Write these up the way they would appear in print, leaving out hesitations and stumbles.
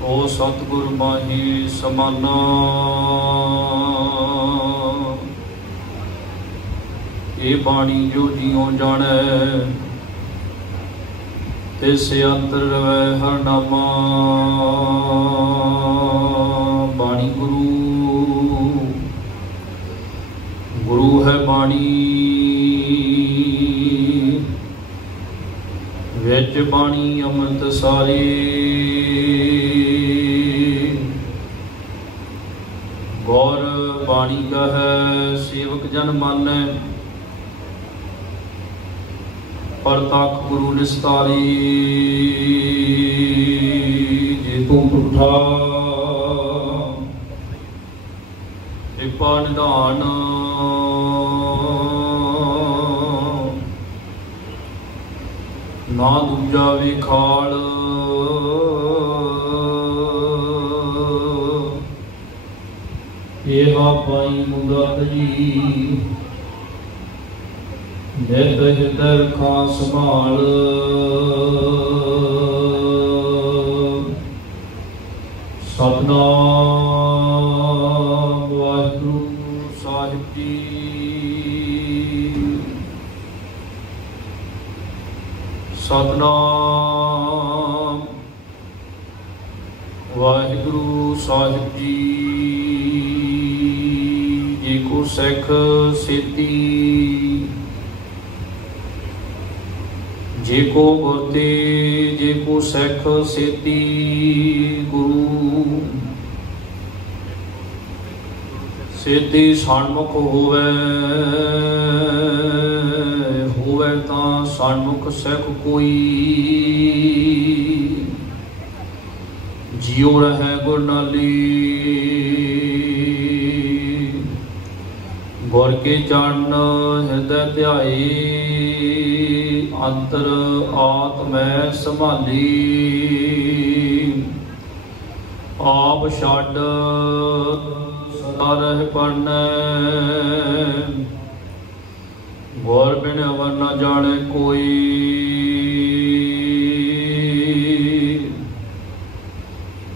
सो सतगुर माही समाना। ये बाणी जो जियो जाने तिस अंतर रवै हर नामा। बाणी गुरु है बाणी विच बाणी अमृत सारी। गौर बाणी का है सेवक जन मानै परतख गुरु निस्तारी। जेको पुरठा कृपा निधान ना दूजा विखाड़। एहा पाई मुदत जी नित हृदय रखा संभाल। सतनाम वाहिगुरु साहिब जी। सतनाम वाहिगुरु साहिब जी। जेको सिख सेती जेको गुरते जेको सिख सेती गुरु। सेती सन्मुख होवे तां सन्मुख सिख कोई। जियो रहे गुर नाली गुर के चरण हृदय ध्याए। अंतर आत्मै संभाली आप छड्ड सदा रह परनै। गुर बिन अवर न जाने कोई।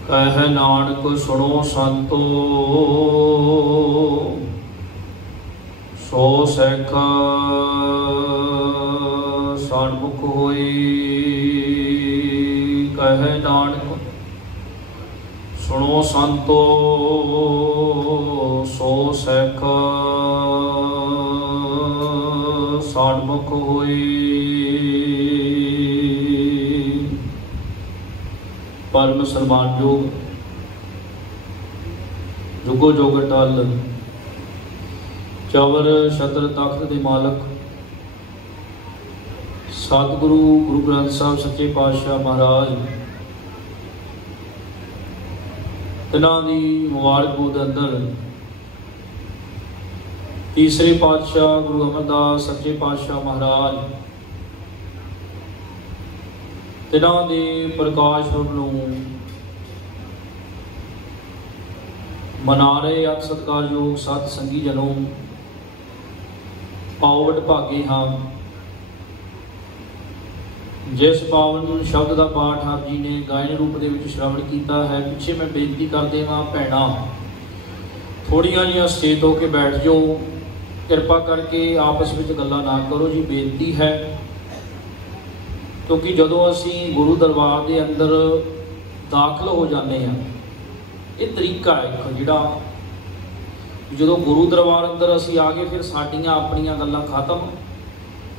कह नानक सुनो संतो सो सिख सन्मुख होई। कह नानक सुनो संतो सो सिख सन्मुख होई। परम सन्मानयोग जुगो जोग टल चवर छत्र तख्त दे मालक सतगुरु गुरु ग्रंथ साहब सच्चे पातशाह महाराज तिन्हां दी मुबारक बूद अंदर तीसरे पातशाह गुरु अमरदास सच्चे पातशाह महाराज तिन्हां दे प्रकाश नूं मना रहे अत सत्कारयोग सत संगी जनों पावट भागे हाँ। जिस पावन शब्द का पाठ आप जी ने गायन रूप के श्रवण किया है पिछे मैं बेनती कर देवां भैणा थोड़िया जिहियां सचेत होकर बैठ जाओ। कृपा करके आपस में गल्लां ना करो जी बेनती है। क्योंकि जदों असीं गुरु दरबार के अंदर दाखिल हो जाते हैं ये तरीका है एक जिहड़ा जो गुरु दरबार अंदर असीं आ गए फिर साडियां अपनियां गल्लां खत्म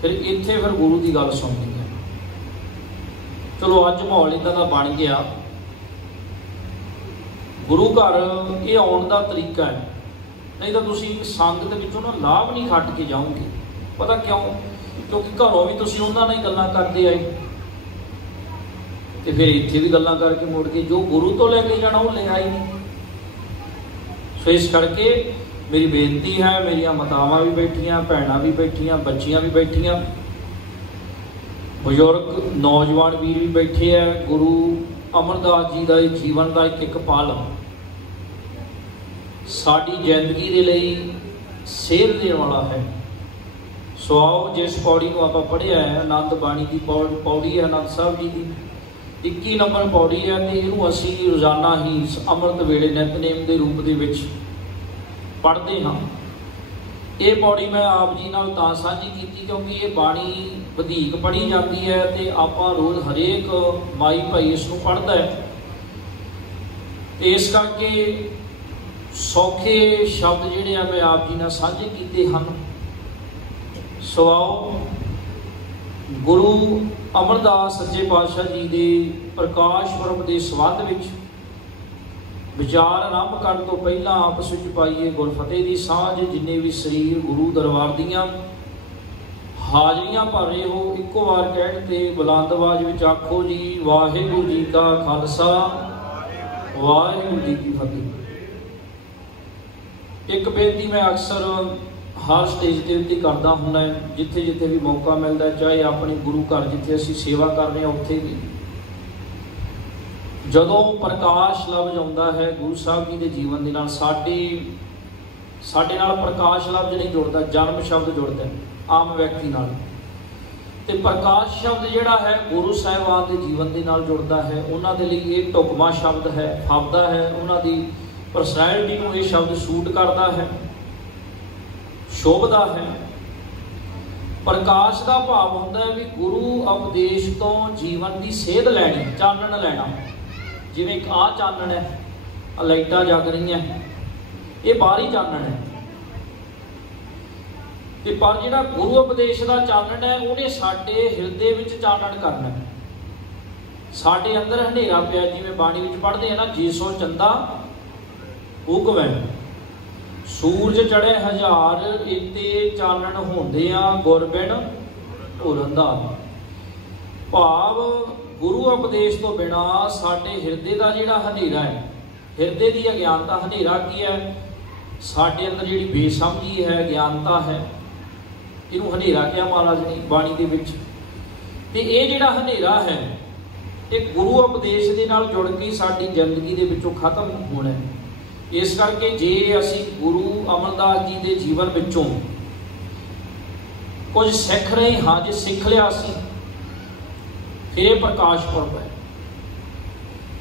फिर इत्थे फिर गुरु की गल सुननी है। चलो अज माहौल इदां दा बन गया गुरु घर ये आउण दा तरीका है। नहीं तो तुसीं संगत विचों ना लाभ नहीं खट के जाओगे। पता क्यों? क्योंकि घरों भी तुसीं उन्हां नाल गल्लां करदे आए तो फिर इत्थे भी गल्लां करके मुड़ के जो गुरु तो लैके जाना वो ले आई नहीं। सो इस करके मेरी बेनती है मेरिया मातावां भी बैठियां भैणां भी बैठियां बच्चियां भी बैठियां बजुर्ग नौजवान वीर भी बैठे है। गुरु अमरदास जी का जीवन का एक पल साड़ी जिंदगी के लिए सेध देने वाला है। सो आओ जिस पौड़ी को आप पढ़िया है आनंद बाणी की पौड़ी है आनंद साहब जी की 21 नंबर पौड़ी है तो इनू असी रोज़ाना ही अमृत वेले नितनेम के रूप के विच पढ़ते हाँ। ये पौड़ी मैं आप जी नाल तां साझी की क्योंकि ये बाणी वधीक पढ़ी जाती है तो आपां रोज़ हरेक माई भाई इसनूं पढ़दा है। इस करके सौखे शब्द जिहड़े मैं आप जी नाल साझे कीते हन। सो आओ गुरु अमरदास सच्चे पातशाह जी के प्रकाश पुरब के संबंध विच विचार आरंभ करने तो पहला आपस में पाइए गुरफतेह की सांझ। जिन्ने भी शरीर गुरु दरबार दियां हाजरियां भर रहे हो इको बार कहते बुलंद आवाज में आखो जी वाहिगुरू जी का खालसा वाहिगुरू जी की फतेह। एक बेनती मैं अक्सर हर स्टेज के उत्ते करता हूँ जिथे जिथे भी मौका मिलता है, चाहे अपने गुरु घर जिथे असी सेवा कर रहे हैं उत्थे भी जदों प्रकाश लफ्ज आता है गुरु साहब जी के जीवन के नाल साडे नाल प्रकाश लफ्ज नहीं जुड़ता, जन्म शब्द जुड़ता है आम व्यक्ति नाल। ते प्रकाश शब्द जिहड़ा है गुरु साहिबान के जीवन के नाल जुड़ता है। उन्हां दे लई ये ढुकवां शब्द है, फाबदा है, उन्हां दी परसनैलिटी नूं ये शब्द सूट करता है, शोभदा है। प्रकाश का भाव होंदा है भी गुरु उपदेश तो जीवन की सेध लैनी, चानण लैना। जिवें एक आ चानण है, लाइटां जग रही हैं, ये बाहरी चानण है। ते पर जिहड़ा गुरु उपदेश का चानण है उन्हें साडे हिरदे विच चानण करना है। साडे अंदर हनेरा पिया, जिवें बाणी विच पढ़दे हैं ना, जिसो चंदा उगवै सूरज चढ़े हजार इते चानण होंदिया गुर बिन उरंदा। भाव गुरु उपदेश तो बिना साडे हिरदे का जिहड़ा हनेरा है, हिरदे की अज्ञानता, हनेरा की है साडे अंदर जिहड़ी बेसमझी है, ज्ञानता है, इनू हनेरा क्या महाराज ने बाणी दे विच। ते ये जिहड़ा हनेरा है ये गुरु उपदेश दे नाल जुड़ के साडी जिंदगी दे विचों खत्म होना है। इस करके जे असी गुरु अमरदास जी के जीवन विचों कुछ सीख रहे हाँ, जे सीख लिया असी फिर प्रकाश पुरब है।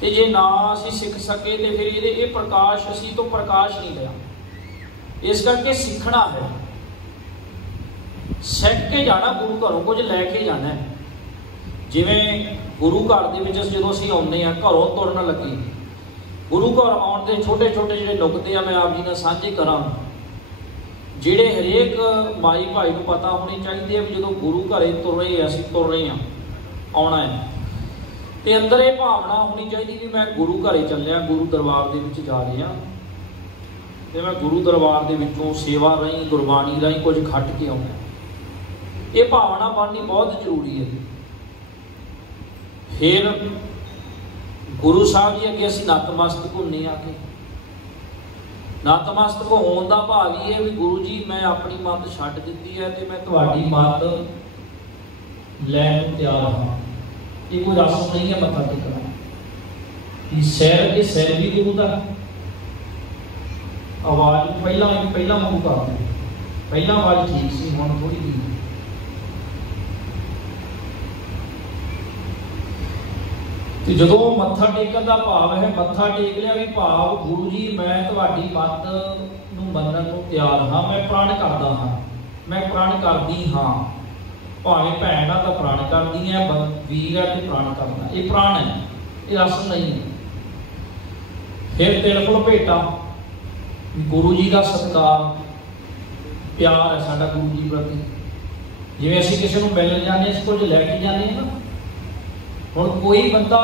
ते जे ना असी सीख सके तो फिर ये प्रकाश असी तो प्रकाश नहीं लिया। इस करके सीखना है, सीख के जाना, गुरु घरों कुछ लैके जाना है। जिवें गुरु घर दे विच जदों असीं आउंदे हां, घरों तुरन लगे गुरु घर आउण दे छोटे छोटे जिहड़े नुकते आ मैं आप जी नाल साझे करां, जिहड़े हरेक माई भाई नूं पता होने चाहिए भी जदों गुरु घरे तुर रहे असीं तुर रहे हां, आउणा है ते अंदर ये भावना होनी चाहिए भी मैं गुरु घरे चलिया, गुरु दरबार दे विच जा रहा ते मैं गुरु दरबार दे विचों सेवा रही गुरबाणी रही कुछ खट के आउणा। ये भावना बननी बहुत जरूरी है। फिर गुरु साहब जी अगे असीं नतमस्तक होने आके, नतमस्तक होने का भाव ये है भी गुरु जी मैं अपनी मत छड्ड दित्ती है ते मैं तुहाडी मत लैण नूं तैयार हाँ। ये कोई रसम नहीं है मत्था टेकना कि सिर के सिर भी गुरु का। आवाज पहला मुँह कर दे, पहला आवाज ठीक सी, हुण थोड़ी जी तो जो मत्था टेकन का भाव है, मत्था टेक लिया भी भाव गुरु जी मैं तुहाडी मत नूं मनण नूं तैयार हाँ, मैं प्रण करदा हाँ, मैं प्रण करदी हाँ। भावें भैन आ तां प्रण करदी है, वीर है तो प्रण करना, ये प्रण है, ये रसम नहीं है। फिर तिल फुल भेटा, गुरु जी का सत्कार प्यार है साडा गुरु जी प्रति। जिवें असीं किसी नूं मिलण जांदे असीं कुछ लैके जांदे हां ना, हुण कोई बंदा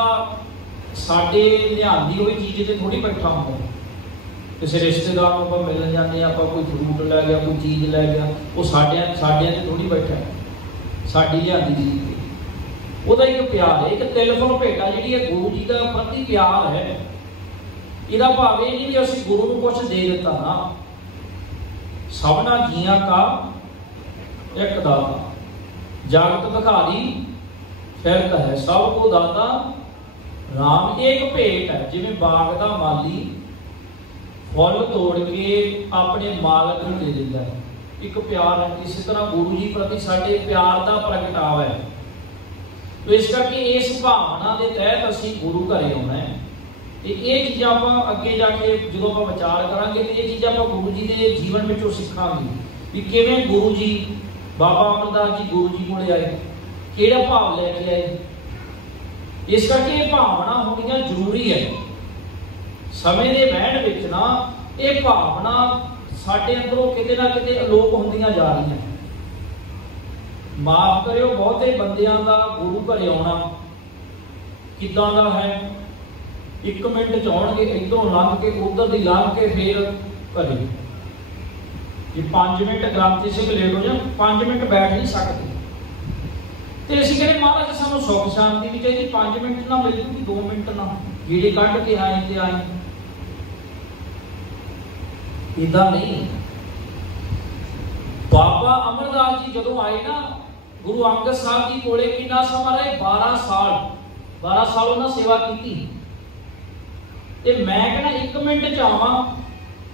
साडे लिआंदी होई चीज़ ते थोड़ी बैठा होंदा। किसी रिश्तेदार नूं आपां मिलण जांदे आपां कोई फ्रूट लै गया, कोई चीज़ लै गया, वो साडियां ते थोड़ी बैठा है, साडी लिआंदी चीज़ ते ਉਹਦਾ एक प्यार है। एक तिल फुल भेटा जिहड़ी है गुरु जी का प्रति प्यार है। ਇਹਦਾ भाव ये नहीं भी असीं गुरु नूं कुछ दे दिता ना, सबना जियां का एक दाता जागत भिखारी फिरत है सब को दाता राम। एक भेंट है जिवें बाग का माली फुल तोड़ के अपने मालक नूं दे दिंदा है, एक प्यार है। इस तरह गुरु जी प्रति साडे प्यार का प्रगटावा है। तो इस करके इस भावना के तहत असीं गुरु घरे आउणा है। तो ये चीज़ां आपां अगे जाके जो आपां विचार करांगे तो ये चीज़ां आपां गुरु जी के जीवन विचों सिखांगे भी किवें गुरु जी बाबा अमरदास जी गुरु जी कोले आए, किहड़ा भाव लैके आए। इस करके ये भावना होणियां जरूरी है। समय के बहण विच ना ये भावना साडे अंदरों किते ना किते अलोप होंदियां जा रही हैं। माफ करियो, बहुते बंदियां दा गुरु घरे आउणा किदां दा है, 1 मिनट च आउणगे, इधरों लंघ के उधर दी लंघ के फिर घरे। जे 5 मिनट ग्रंथी सिंह लेट हो जाए 5 मिनट बैठ नहीं सकते। तो असीं कहते महाराज सानूं सुख शांति भी चाहिए, 5 मिनट ना मिल जूगी 2 मिनट ना गेड़े कढ़ के आए ते आए। इदा नहीं। बाबा अमरदास जी जदों आए ना गुरु अंगद साहब जी कोले कितना समा रहे, 12 साल 12 साल उन्होंने सेवा की। ते मैं कहना 1 मिनट च आवां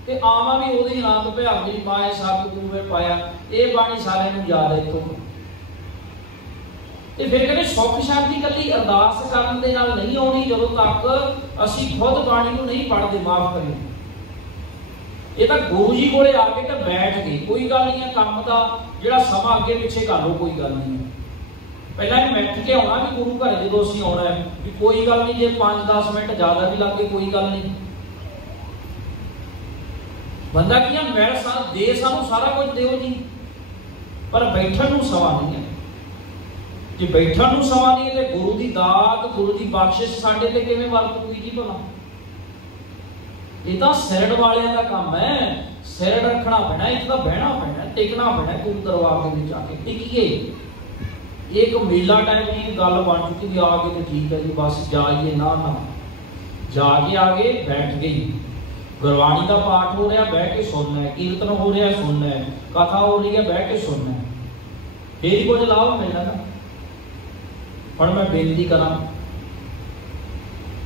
ते आवां भी ओदी आनंद भया मेरी माए साहब गुरु में पाया। ये बाणी सारे नूं याद है इत्थों। ते फिर कहते सुख शांति कल्ली अरदास करन दे नाल नहीं आउणी जदों तक असीं खुद बाणी नूं नहीं पढ़दे। माफ करियो, ये तो गुरु जी कोले आके तो बैठ गए, कोई गल नहीं है। काम का जिहड़ा समा अगे पिछे कर लो, कोई गल नहीं है। पहला बैठ के आना भी गुरु घर जो असीं आउणा है भी कोई गल नहीं, जे 5-10 मिनट ज़्यादा भी लग गए कोई गल नहीं। बंदा की मैल दे सानूं सारा कुछ दिओ जी, पर बैठण नूं समा नहीं है। जे बैठण नूं समा नहीं है तो गुरु की दात गुरु की बख्शिश साडे ते किवें वरतूगी जी भला। ये तो सिरड़ वालियां का काम है, सिर रखना पैना, एक तो बहना पैना, टिकना पैना। गुरु दरबार के विच आके टिकीए। एक मेला टाइप की गल बन चुकी थी, आके तो ठीक है जी बस जाइए ना ना जाके आगे बैठ गई। गुरबाणी का पाठ हो रहा बैठ के सुनना है, कीर्तन हो रहा सुनना है, कथा हो रही है बैठ के सुनना है, फिर कुछ लाभ मिलना ना। हुण मैं बेनती करा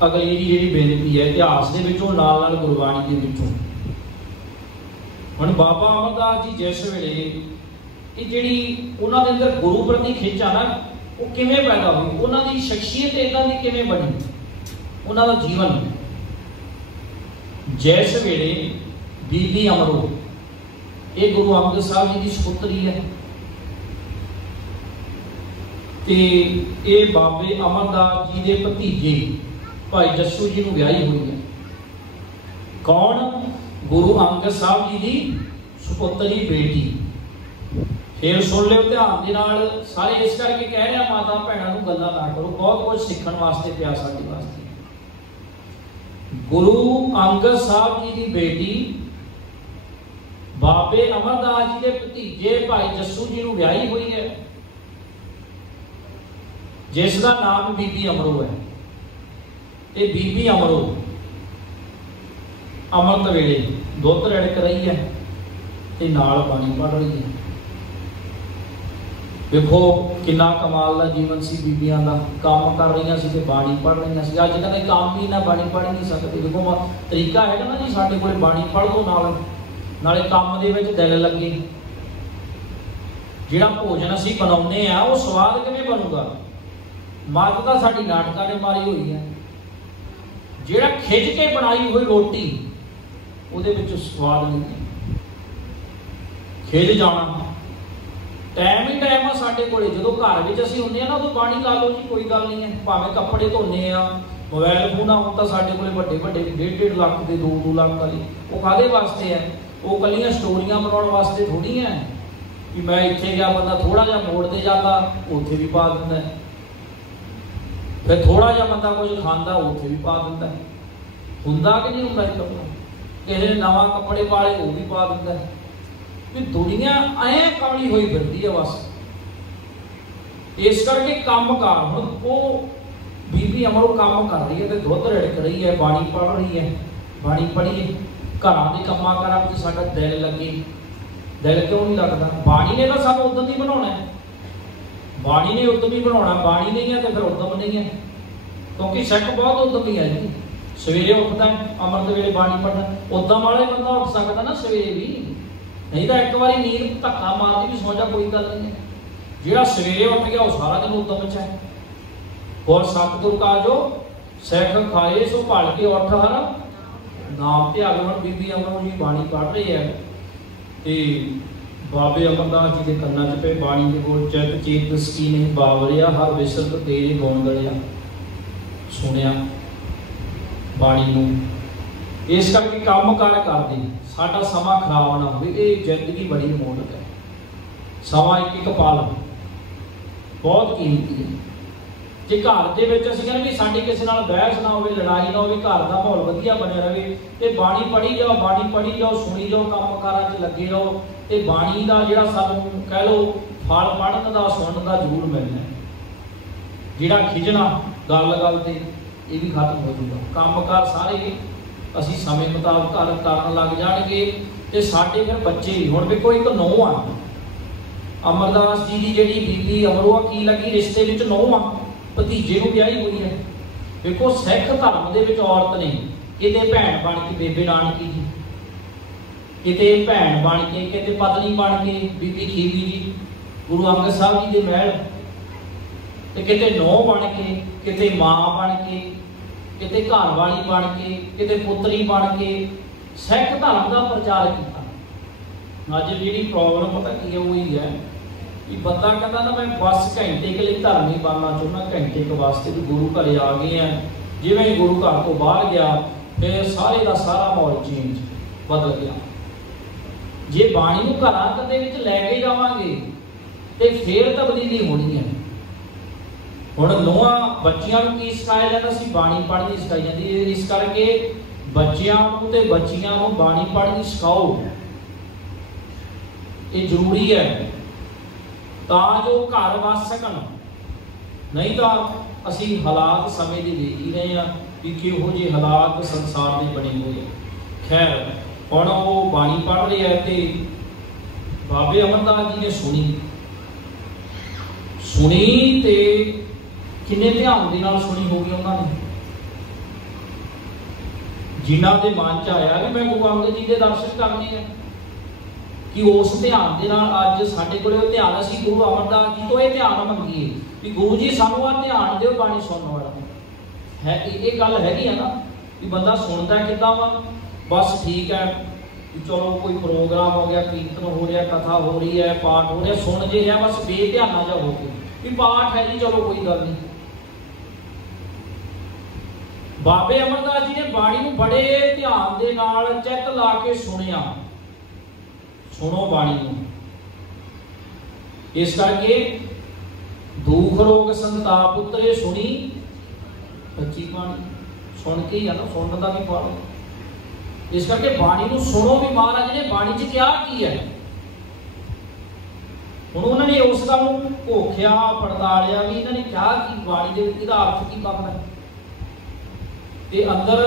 अगली जी बेनती है इतिहास के विचों नाल नाल गुरबाणी के विचों। हुण बाबा अमरदास जी जिस वेले ये जिहड़ी उन्हां दे अंदर गुरु प्रति खिच आ ना वो किवें पैदा हुई, उन्हां दी शख्सियत इदां दी किवें बनी, उन्हां दा जीवन। जिस वेले बीबी अमरो ये गुरु अंगद साहब जी की सपुत्री है ते ये बाबे अमरदास जी के भतीजे भाई जस्सू जी नूं व्याही हुई है। कौन? गुरु अंगद साहब जी की सुपुत्री बेटी। फिर सुन लियो ध्यान दे नाल सारे, इस करके कह रहा माता भैणां नूं गल्लां ना करो, बहुत कुछ सीखण वास्ते पिया साडे वास्ते। गुरु अंगद साहब जी की बेटी बाबे अमरदास जी के भतीजे भाई जस्सू जी नूं व्याही हुई है, जिसका नाम बीबी अमरो है। ते बीबी अमरो अमृत वेले दुध रड़क रही है ते नाल पानी पड़ रही है। देखो कितना कमाल का जीवन सी बीबियां का, काम कर रही सी ते बाणी पढ़ रही सी। अज कल काम भी ना बाणी पढ़ नहीं सकते। देखो तरीका है ना जी, साडे कोल बाणी पढ़ लो नाले काम दे विच दिल लगे। जिहड़ा भोजन असीं बनाउने आ वो स्वाद किवें बनूगा? मत तां साडी नाटकां ने मारी हुई है। जिहड़ा खिच के बनाई हुई रोटी ਉਹਦੇ ਵਿੱਚ स्वाद नहीं है। खिज जाना टाइम ही टाइम आ साडे कोले। जदों घर विच असीं हुंदे आ ना उदों पानी ला लो जी, कोई गल नहीं है। भावें कपड़े धोने आ, मोबाइल फोन आ, तां साडे कोले वड्डे वड्डे 1.5 लाख दे 2 लाख वाली वो काहदे वास्ते है? वो कलियां स्टोरियां बनाउण वास्ते थोड़ी है कि मैं इत्थे गया बंदा थोड़ा जिहा मोड़ते जाता उत्थे भी पा दिंदा है, फिर थोड़ा जिहा बंदा कुछ खांदा उत्थे भी पा दिंदा है। हुंदा कि नहीं हुंदा? कपड़ा किसी ने नवां कपड़े पाले वो भी पा दिंदा है। भी दुनिया ऐ कमली हुई फिरदी है बस। इस करके काम कार हुण वो बीबी अमरो काम कर रही है तो दुध रड़क रही है, बाणी पढ़ रही है। बाणी पढ़िए, घरां दे कम्मां कारां विच साडा दिल लगे। दिल क्यों नहीं लगता? बाणी ने तो सानूं उद्दम ही बनाउणा है। बाणी ने उद्दम ही बनाउणा, बाणी नहीं है तो फिर उद्दम नहीं है। क्योंकि सिख बहुत उद्दमी है जी। सवेरे उठता है अमृत वेले बाणी पढ़ना, उद्दम वाला ही बंदा उठ सकता ना सवेरे भी, नहीं तो एक बार नींद धक्का मार के भी सो जा कोई गल नहीं है। जिहड़ा सवेरे उठ गया वो सारा दिन उद्दम च है। और सतगुर का जो सैख खाए सो भल के उठ हर नाम ते आगमन। बीबी अमरों जी बाणी पढ़ रही है ते बाबे अमरदास जी के कन्ना च पे बाणी के बोल चित चेत दृष्टि नहीं बावरिया हर विसरत तेरे गुण गलिया। सुनिया बाणी नूं इस करके काम कार करदे साडा समा खराब ना होवे। ये जिंदगी बड़ी अमोलक है। समा एक एक पल बहुत कीमती है। जे घर दे विच असीं कहने भी साडी किसी नाल बहस ना होवे लड़ाई ना होवे घर दा माहौल वधिया बनिया रहे ते बाणी पढ़ी जाओ सुनी जाओ काम कारां च लगे रहो ते बाणी दा जिहड़ा सानूं कह लो फल पढ़न दा सुनन दा जरूर मिलना है। जिहड़ा खिजना गल गल ते ये भी खत्म हो जाऊगा। काम कार सारे असीं समय मुताबक घर करन लग जाणगे ते साडे फिर बच्चे हुण वेखो एक नौं आ अमरदास जी की जिहड़ी बीबी अमरों की लगी रिश्ते विच नौं आ भतीजे नूं ब्याही हुई है। देखो सिख धर्म दे विच औरत ने किते भैण बन के बेबे नानकी जी, किते भैण बन के किते पत्नी बन के बीबी खीवी जी गुरु अंगद साहब जी दे महल ते किते नौं बन के किते मां बन के किते घर वाली बन के किते पुत्री बन के सिख धर्म का प्रचार किया। अज जिहड़ी प्रॉब्लम पता की हुई है कि बंदा कहता ना मैं बस घंटे के लिए धर्मी बनना चाहना, घंटे के वास्ते भी गुरु घर आ गए हैं। जिवें ही गुरु घर तो बाहर गया फिर सारे का सारा माहौल चेंज बदल गया। जे बाणी नूं घरां कदे विच लैके जावांगे ते फिर तब्दीली होनी है। हुण नौआं बच्चियां नूं की सिखाया जाता सी बाणी पढ़नी सिखाई जाती है। इस करके बच्चियां नूं ते बच्चियां नूं बाणी पढ़नी सिखाओ, ये जरूरी है ਤਾਂ ਜੋ घर वस सकन। नहीं तो असी हालात समय के देख ही रहे हैं कि किहो जे हालात संसार में बने हुए। खैर हुण वो बाणी पढ़ रहे हैं ते बाबे अमरदास जी ने सुनी ते किन्ने ध्यान दे नाल सुनी होगी उन्होंने। जिन्हां दे मन च आया कि मैं गुरु अंगद जी के दर्शन करने हैं कि उस ध्यान के नाल अज साडे कोल ध्यान असीं गुरु अमरदास जी तो यह ध्यान मंगीए कि गुरु जी सानूं आ ध्यान दिओ बाणी सुनने वाला है। ये गल हैगी है ना कि बंदा सुनता किद्दां वा बस ठीक है कि चलो कोई प्रोग्राम हो गया, कीर्तन हो रहा, कथा हो रही है, पाठ हो रहा, सुन जे रहा बस बेध्याना जा हो गया कि पाठ है जी चलो कोई गल नहीं। बाबे अमरदास जी ने बाणी नूं बड़े ध्यान दे नाल चित ला के सुनिया। सुनो बाणी नूं इस करके दुख रोग संताप उतरे सुनी सच्ची बाणी। सुन के ही है ना सुनने का भी फल। इस करके बाणी नूं सुनो भी महाराज ने बाणी च क्या की है। हुण उन्होंने उस गल नूं घोखिया पड़तालिया भी इन्होंने क्या की बाणी दे विच इहदा अर्थ की बनना ते अंदर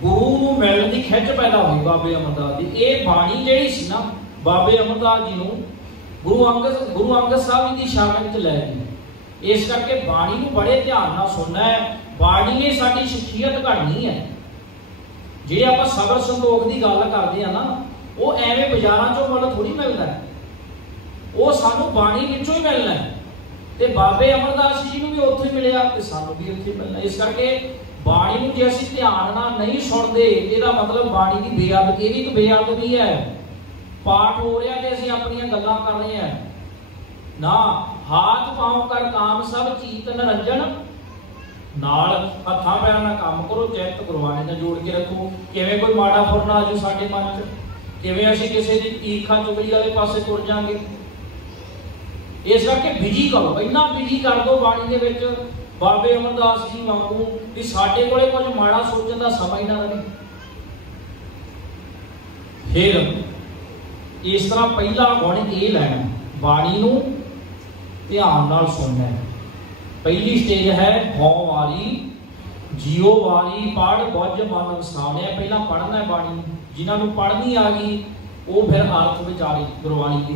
गुरु नूं मिलण दी खिच पैदा हुई बाबे अमरदास दी। ये बाणी जिहड़ी सी ना बाबे अमरदास जी नूं गुरु अंगद साहब जी की शरण विच लै गए। इस करके बाणी नूं बड़े ध्यान नाल सुनना है। बाणी ने साडी शख्सियत घड़नी है। जे आपां सबर संतोख की गल करते हैं ना वो एवें बाजारां चों मुल थोड़ी मिलदा है, वो सानूं बाणी विचों ही मिलना है। ते बाबे अमरदास जी नूं भी उत्थों ही मिलिया ते सानूं भी उत्थे मिलना। इस करके बाणी नूं जे असीं ध्यान नाल नहीं सुणदे इहदा मतलब बाणी की बेअदबी, ये भी एक बेअदबी है। पाठ हो रहा है असीं अपनियां गल्लां कर रहे हैं ना, हाथ पांव कर काम सब चीत निरंजन नाल हत्थां पैरां नाल काम करो, चित्त गुरबाणी नाल जोड़ के रखो। किवें कोई माड़ा फुरना आ जाए साडे मन च, किवें असीं किसी दी ईर्खा चुगली वाले पासे तुर जांगे। इस करके बिजी करो, इन्ना बिजी कर दो बाणी दे विच बाबे अमरदास जी वांगू कि साडे कोले कुछ माड़ा सोचण दा समां ही ना रहे। फिर इस तरह पहला गुण ये लैना बाणी नूं ध्यान नाल सुनना है। पहली स्टेज है हौ वारी जियो वारी पढ़ बुझ मन वसावने। पहला पढ़ना है बाणी, जिन्हां नूं पढ़नी आ गई वो फिर अर्थ विचारे गुरबाणी के,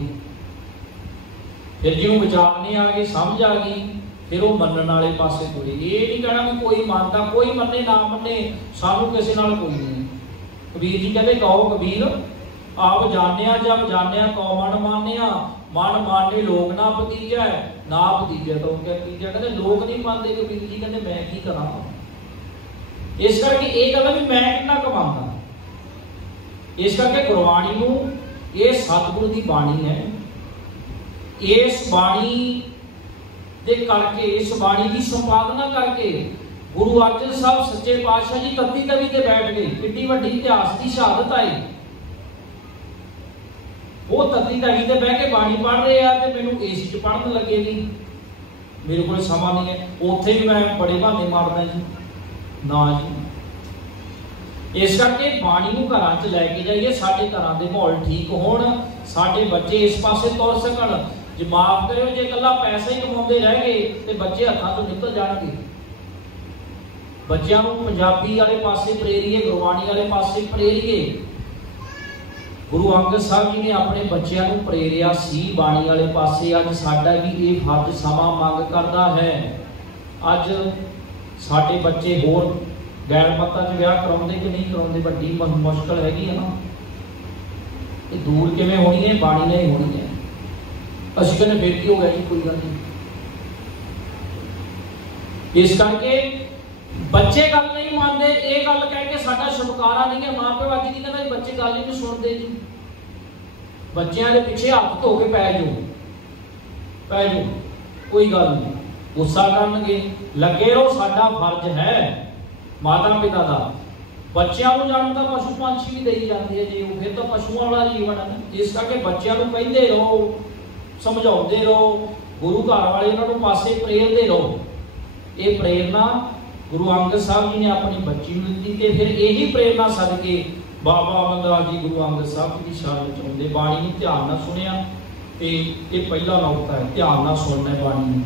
फिर जिन्हों विचारने आ गए समझ आ गई फिर वो मनण वाले पासे तुरे। ये नहीं कहना भी कोई मानता कोई मन्ने ना मन्ने सानू किसी नाल कोई नहीं। कबीर जी कहते कहो कबीर आप जानिया जब जानिया कौ मन मानिया मन माने लोग ना भतीजा ना भतीजा तो क्या भतीजा कहते लोग नहीं मानते कि वीर जी कहते मैं की करा। इस करके ये कहता भी मैं कितना कमाऊंगा। इस करके गुरबाणी नूं ये सतगुरु की बाणी है। इस बाणी दे करके इस बाणी की संपादना करके गुरु अर्जन साहब सच्चे पातशाह जी तत्ती तवी ते बैठ गए। कितनी वड्डी इतिहास की शहादत आई। वो तत्ती तवी ते बह के बाणी पढ़ रहे हैं तो मैनू एसी च पढ़न लगे नहीं, मेरे को समा नहीं है, उत्थे भी मैं बड़े बहाने मारदा जी ना जी। इस करके बाणी नूं घरां च लैके जाइए, साडे घरां दे माहौल ठीक होण, साडे बच्चे इस पासे तुर सकण। जे माफ करियो जे कल्ला पैसा ही कमाउंदे रह गए ते बच्चे हत्थां तों निकल जाणगे। बच्चों को पंजाबी वाले पासे प्रेरिए, गुरबाणी वाले पासे प्रेरिए। गुरु अंगद साहब जी ने अपने बच्चों को प्रेरिया सी बाणी वाले पासे। अज साडा भी ये फर्ज समा मंग करता है। अज साडे बच्चे होर गैर मतां च विआह कराउंदे कि नहीं कराउंदे, वड्डी मुश्किल हैगी है ना। ये दूर किवें होनी है, बाणी ने ही होनी है। असीं कहने फिर की हो गया जी, कोई गल नहीं। इस करके बच्चे गल नहीं मानते, ये गल कह के साडा छुटकारा नहीं है। मां प्यो अज नहीं कहना बच्चे गल ही नहीं सुनते जी। बच्चों के पीछे हाथ धो के पै जाओ, कोई गल नहीं, गुस्सा करनगे, लगे रहो। साडा फर्ज है माता पिता का। बच्चों को जान तो पशु पंछी भी दई जाते हैं जी, फिर तो पशुओं वाला जीवन है। इस करके बच्चों को कहते रहो, समझाते रहो, गुरु घर वाले उन्होंने पासे प्रेरते रहो। ये प्रेरणा गुरु अंगद साहब जी ने अपनी बच्ची को दी थी। फिर यही प्रेरणा सदके बाबा अमरदास जी गुरु अंगद साहब जी की शरण चाहते। बाणी में ध्यान ना सुनिया, ये पहला नौकता है, ध्यान ना सुनना है बाणी में।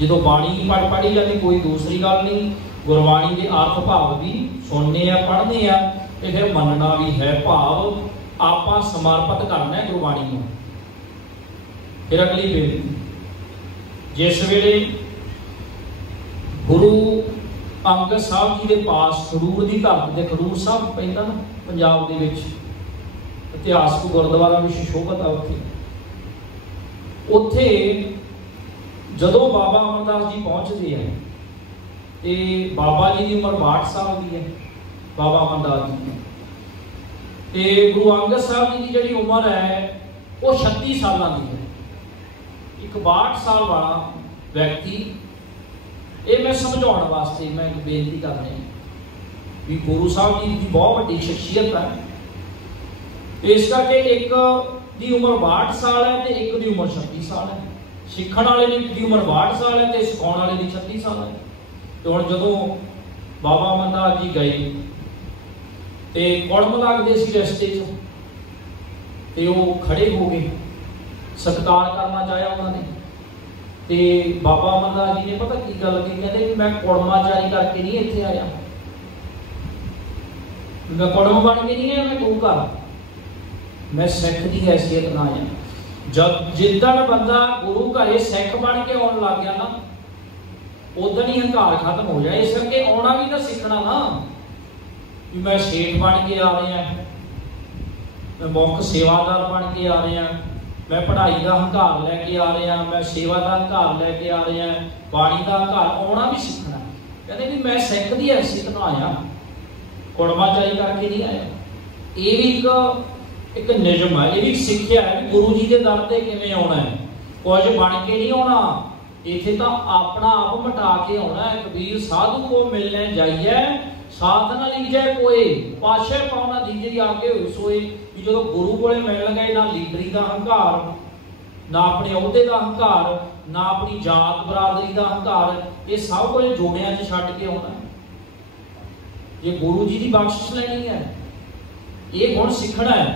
जो बाणी पढ़ी जाती कोई दूसरी गल नहीं, गुरबाणी के अर्थ भाव भी सुनने आ, पढ़ने आ, तो फिर मनना भी है। भाव आप समर्पित करना है गुरबाणी में। फिर अगली बेनती, जिस वेले गुरु अंगद साहब जी के पास खडूर की धरती से, खडूर साहब पैंदा ना पंजाब के विच इतिहासक गुरुद्वारा भी सुशोभित है। उत्थे जदों बाबा अमरदास जी पहुंचते हैं तो बाबा जी की उम्र 62 साल की है, बाबा अमरदास जी की। गुरु अंगद साहब जी की जी उम्र है वो 36 साल की है। एक 62 साल वाला व्यक्ति, ये मैं समझाने वास्ते मैं एक बेनती कर रहा भी गुरु साहब जी की बहुत बड़ी शख्सियत है। इस करके एक की उम्र 62 साल है तो एक की उम्र 36 साल है। सीखण वाले की उम्र 62 साल है तो सिखाने वाले की 36 साल है। तो हम जो बाबा अमरदास जी गए तो कुड़म लगते सी रस्ते तो वो खड़े हो गए, सत्कार करना चाहा उन्होंने। तो बाबा अमरदास जी ने पता की गल की, कहते मैं कुड़माचारी करके नहीं इत्थे आया, मैं कुड़म बन के नहीं आया, मैं गुरु घर, मैं सिख की हैसियत ना आया। जब जिदन बंदा गुरु घरे सिख बन के आने लग गया ना, उदन ही हंकार खत्म हो जाए। इस करके आना भी तो सीखना ना, कि मैं सेठ बन के आ रहा, मैं मुख सेवादार बन के आ रहा, मैं पढ़ाई का हंकार लैके आ रहा, मैं सेवा का हंकार लैके आ रहा, बाणी का हंकार, आना भी सीखना। कहते भी मैं सिख की हैसियत ना आया, कुड़माचारी करके नहीं आया। ये भी एक नियम है, ये भी सिक्ख्या है कि गुरु जी के दर से किवें आना है। कुछ बन के नहीं आना, इत्थे तो अपना आप मिटा के आना है। कबीर साधु को मिलने जाइए, साथ न लीजिए कोई, पाशे पाउना दीजिए आगे हुई सोए। भी जो गुरु को मिलन गए, ना लीडरी का हंकार, ना अपने अहुदे का हंकार, ना अपनी जात बरादरी का हंकार, ये सब कुछ जोड़ियां च छड्ड के आना है। ये गुरु जी की बख्शिश लेनी है, ये गुण सीखना है।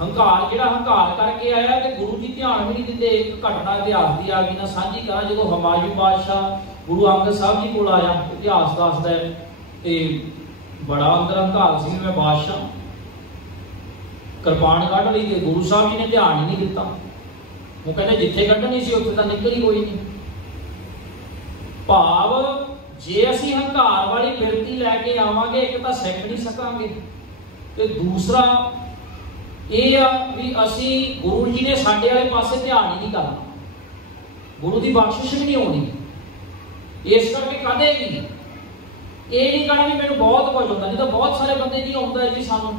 हंकार जिहड़ा हंकार करके आया तो गुरु जी ध्यान भी नहीं दिंदे। एक घटना इतिहास की आ गई ना साझी करा, जो हुमायूं बादशाह गुरु अंगद साहब जी को आया, इतिहास दसदा है ते बड़ा अंदर हंकार सी, मैं बादशाह, कृपान कढ़ ली ते गुरु साहब जी ने ध्यान ही नहीं दिता। वो कहते जिथे कढ़नी सी उत्थे तां निकली कोई नहीं। भाव जे असीं हंकार वाली बिरती लैके आवांगे, एक तां सिख नहीं सकांगे, ते दूसरा ये आ भी असी गुरु जी ने साडे वाले पासे ध्यान ही नहीं करना, गुरु की बख्शिश भी नहीं होनी। इस करके कदे भी ये नहीं कहना भी मैंने बहुत कुछ होता, नहीं तो बहुत सारे बंदे नहीं आता है जी सानू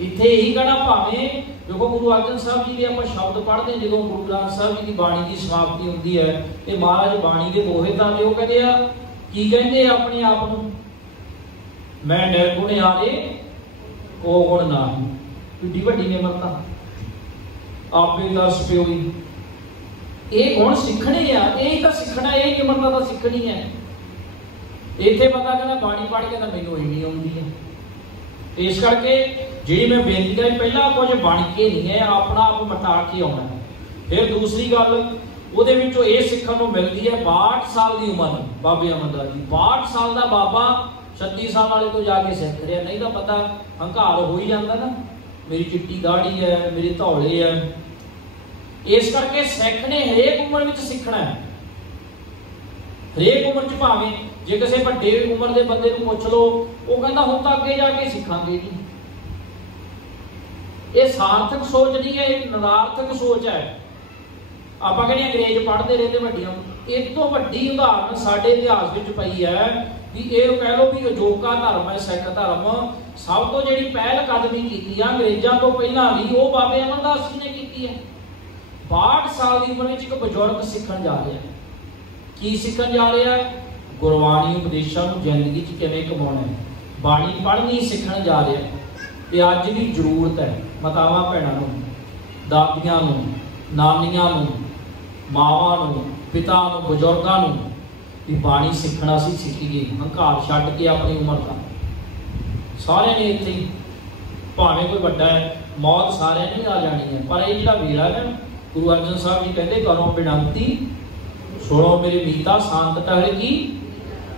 इत्थे यही कहना। भावें देखो गुरु अर्जन साहब जी के आप शब्द पढ़ते हैं, जो गुरु ग्रंथ साहब जी की बाणी की समाप्ति होती है तो महाराज बाणी के दोहे तां वो कहते हैं की कहते अपने आप को, मैं निर्गुण आरे ओ गुण नाही, किड्डी वड्डी निमरता आपे दस प्योई। ये गुण सीखने आ, यही तो सीखना, यही निमरता तो सीखनी है। इत्थे बंदा कहना बाणी पढ़ के तो मैनूं ही नहीं आउंदी है। इस करके जी मैं बेनती करी पहला कुछ बन के नहीं है, अपना आप मटा के आना है। फिर दूसरी गल ਉਹਦੇ ਵਿੱਚੋਂ ਇਹ ਸਿੱਖਣ ਨੂੰ ਮਿਲਦੀ ਹੈ 62 ਸਾਲ ਦੀ ਉਮਰ ਬਾਬੇ ਅਮਰਦਾਸ ਜੀ 62 ਸਾਲ ਦਾ ਬਾਬਾ 36 ਸਾਲ ਵਾਲੇ ਤੋਂ ਜਾ ਕੇ ਸਿੱਖ ਰਿਹਾ। ਨਹੀਂ ਤਾਂ ਪਤਾ ਹੰਕਾਰ ਹੋ ਹੀ ਜਾਂਦਾ ਨਾ, ਮੇਰੀ ਚਿੱਟੀ ਦਾੜੀ ਹੈ, ਮੇਰੇ ਧੌਲੇ ਹੈ। ਇਸ ਕਰਕੇ ਸਿੱਖ ਨੇ ਹਰੇਕ ਉਮਰ ਵਿੱਚ ਸਿੱਖਣਾ ਹੈ। ਹਰੇਕ ਉਮਰ 'ਚ ਭਾਵੇਂ ਜੇ ਕਿਸੇ ਵੱਡੇ ਉਮਰ ਦੇ ਬੰਦੇ ਨੂੰ ਪੁੱਛ ਲਓ ਉਹ ਕਹਿੰਦਾ ਹੁਣ ਤਾਂ ਅੱਗੇ ਜਾ ਕੇ ਸਿੱਖਾਂਗੇ ਜੀ। ਇਹ ਸਾਰਥਕ ਸੋਚ ਨਹੀਂ ਹੈ, ਇਹ ਨਰਾਰਥਕ ਸੋਚ ਹੈ। ਆਪਾਂ ਕਹਿੰਦੇ ਅੰਗਰੇਜ਼ ਪੜ੍ਹਦੇ ਰਹੇ ਤੇ ਵੱਡੀਆਂ, ਇਹ ਤੋਂ ਵੱਡੀ ਉਦਾਹਰਨ ਸਾਡੇ ਇਤਿਹਾਸ ਵਿੱਚ ਪਈ ਹੈ ਵੀ ਇਹ ਕਹਿ ਲਓ ਵੀ ਅਜੋਕਾ ਧਰਮ ਹੈ ਸਿੱਖ ਧਰਮ। ਸਭ ਤੋਂ ਜਿਹੜੀ ਪਹਿਲ ਕਦਮੀ ਕੀਤੀ ਆ ਅੰਗਰੇਜ਼ਾਂ ਤੋਂ ਪਹਿਲਾਂ ਵੀ ਉਹ ਬਾਬੇ ਅਮਰਦਾਸ ਜੀ ਨੇ ਕੀਤੀ ਹੈ। 62 ਸਾਲ ਦੀ ਉਮਰ ਵਿੱਚ ਇੱਕ ਬਜ਼ੁਰਗ ਸਿੱਖਣ ਜਾ ਰਿਹਾ। ਕੀ ਸਿੱਖਣ ਜਾ ਰਿਹਾ? ਗੁਰਬਾਣੀ ਉਪਦੇਸ਼ਾਂ ਨੂੰ ਜ਼ਿੰਦਗੀ 'ਚ ਕਿਵੇਂ ਕਮਾਉਣਾ ਹੈ, ਬਾਣੀ ਪੜ੍ਹਨੀ ਸਿੱਖਣ ਜਾ ਰਿਹਾ। ਤੇ ਅੱਜ ਵੀ ਜ਼ਰੂਰਤ ਹੈ ਮਾਤਾਵਾਂ ਭੈਣਾਂ ਨੂੰ, ਦਾਦੀਆਂ ਨੂੰ, ਨਾਨੀਆਂ ਨੂੰ, ਮਾਵਾਂ ਨੂੰ, ਪਿਤਾ ਨੂੰ, ਬਜ਼ੁਰਗਾਂ ਨੂੰ ਵੀ ਬਾਣੀ ਸਿੱਖਣਾ ਸੀ ਸਿੱਖੀਏ। ਹੰਕਾਰ ਛੱਡ ਕੇ ਆਪਣੀ ਉਮਰ ਦਾ ਸਾਰਿਆਂ ਨੇ ਇੱਥੇ ਭਾਵੇਂ ਕੋਈ ਵੱਡਾ ਹੈ, ਮੌਤ ਸਾਰਿਆਂ ਨੇ ਆ ਜਾਣੀ ਹੈ। ਪਰ ਇਹ ਜਿਹੜਾ ਵੇਲਾ ਹੈ ਗੁਰੂ ਅਰਜਨ ਸਾਹਿਬ ਜੀ ਕਹਿੰਦੇ ਕਰੋ ਬਿਨੰਤੀ ਸੁਣੋ ਮੇਰੇ ਮੀਤਾ ਸ਼ਾਂਤ ਟਹਿਲ ਕੀ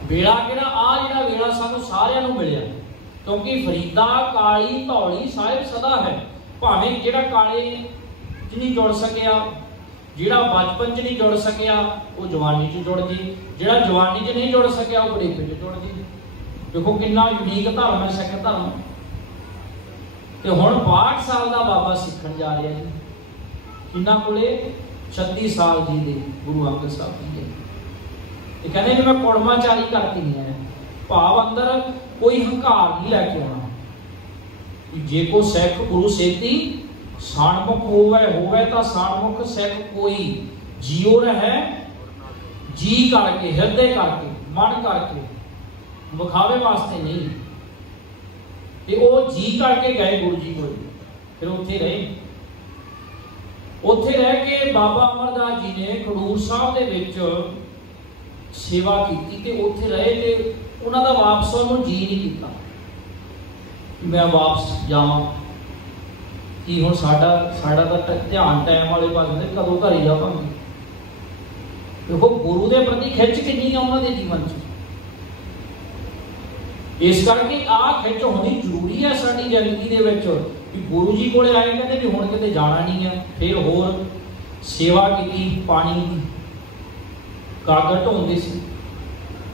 ਵੇਲਾ। ਕਿਹੜਾ ਆ ਜਿਹੜਾ ਵੇਲਾ ਸਾਨੂੰ ਸਾਰਿਆਂ ਨੂੰ ਮਿਲਿਆ, ਕਿਉਂਕਿ ਫਰੀਦਾ ਕਾਲੀ ਧੌਲੀ ਸਾਹਿਬ ਸਦਾ ਹੈ। ਭਾਵੇਂ ਜਿਹੜਾ ਕਾਲੇ 'ਚ ਨਹੀਂ ਜੁੜ ਸਕਿਆ, ਜਿਹੜਾ ਬਚਪਨ 'ਚ ਨਹੀਂ ਜੁੜ ਸਕਿਆ ਉਹ ਜਵਾਨੀ 'ਚ ਜੁੜ ਜੀ, ਜਿਹੜਾ ਜਵਾਨੀ 'ਚ ਨਹੀਂ ਜੁੜ ਸਕਿਆ ਉਹ ਬੁਢੇਪੇ 'ਚ ਜੁੜ ਜੀ। ਦੇਖੋ ਕਿੰਨਾ ਯੂਨੀਕ ਧਰਮ ਹੈ ਸਿੱਖ ਧਰਮ। ਤੇ ਹੁਣ 62 ਸਾਲ ਦਾ ਬਾਬਾ ਸਿੱਖਣ ਜਾ ਰਿਹਾ ਜੀ। ਕਿੰਨਾ ਕੋਲੇ 36 ਸਾਲ ਜੀ ਦੇ ਗੁਰੂ ਅੰਗਦ ਸਾਹਿਬ ਜੀ ਦੇ। ਇਹ ਕਹਿੰਦੇ ਕਿ ਮੈਂ ਕੁੜਮਾਚਾਰੀ ਕਰਕੇ ਨਹੀਂ ਆਇਆ, ਭਾਵ ਅੰਦਰ ਕੋਈ ਹੰਕਾਰ ਨਹੀਂ ਲੈ ਕੇ ਆਉਣਾ। ਜੇ ਕੋ ਸਿੱਖ ਗੁਰੂ ਸੇਤੀ ਸਣਮੁਖ ਹੋਵੇ ਤਾਂ ਸਣਮੁਖ ਸਿੱਖ ਕੋਈ ਜਿਉ ਰਹੇ ਜੀ ਕਰਕੇ, ਹਿਰਦੇ ਕਰਕੇ, ਮਨ ਕਰਕੇ, ਵਿਖਾਵੇ ਵਾਸਤੇ ਨਹੀਂ। ਤੇ ਉਹ ਜੀ ਕਰਕੇ ਗਏ ਗੁਰੂ ਜੀ ਕੋਲ। ਫਿਰ ਉੱਥੇ ਰਹੇ। ਉੱਥੇ ਰਹਿ ਕੇ ਬਾਬਾ ਅਮਰਦਾਸ ਜੀ ਨੇ ਖਡੂਰ ਸਾਹਿਬ ਦੇ ਵਿੱਚ ਸੇਵਾ ਕੀਤੀ ਤੇ ਉੱਥੇ ਰਹੇ ਤੇ ਉਹਨਾਂ ਦਾ ਵਾਪਸ ਉਹਨੂੰ ਜੀ ਨਹੀਂ ਕੀਤਾ ਮੈਂ ਵਾਪਸ ਜਾਵਾਂ। ਕੀ ਹੁਣ ਸਾਡਾ ਤਾਂ ਧਿਆਨ ਟਾਈਮ ਵਾਲੇ ਪਾਸੇ ਕਦੋਂ ਘਰ ਹੀ ਜਾਵਾਂਗੇ। ਦੇਖੋ ਗੁਰੂ ਦੇ ਪ੍ਰਤੀ ਖਿੱਚ ਕਿੰਨੀ ਆ ਉਹਨਾਂ ਦੇ ਜੀਵਨ 'ਚ। ਇਸ ਕਰਕੇ ਆਹ ਖਿੱਚ ਹੋਣੀ ਜ਼ਰੂਰੀ ਹੈ ਸਾਡੀ ਜ਼ਿੰਦਗੀ ਦੇ ਵਿੱਚ ਵੀ ਗੁਰੂ ਜੀ ਕੋਲੇ ਆਏ ਕਹਿੰਦੇ ਵੀ ਹੁਣ ਕਿਤੇ ਜਾਣਾ ਨਹੀਂ ਹੈ। ਫਿਰ ਹੋਰ ਸੇਵਾ ਕੀਤੀ, ਪਾਣੀ ਦੀ ਕਾਗਰ ਢੋਂਦੇ ਸੀ।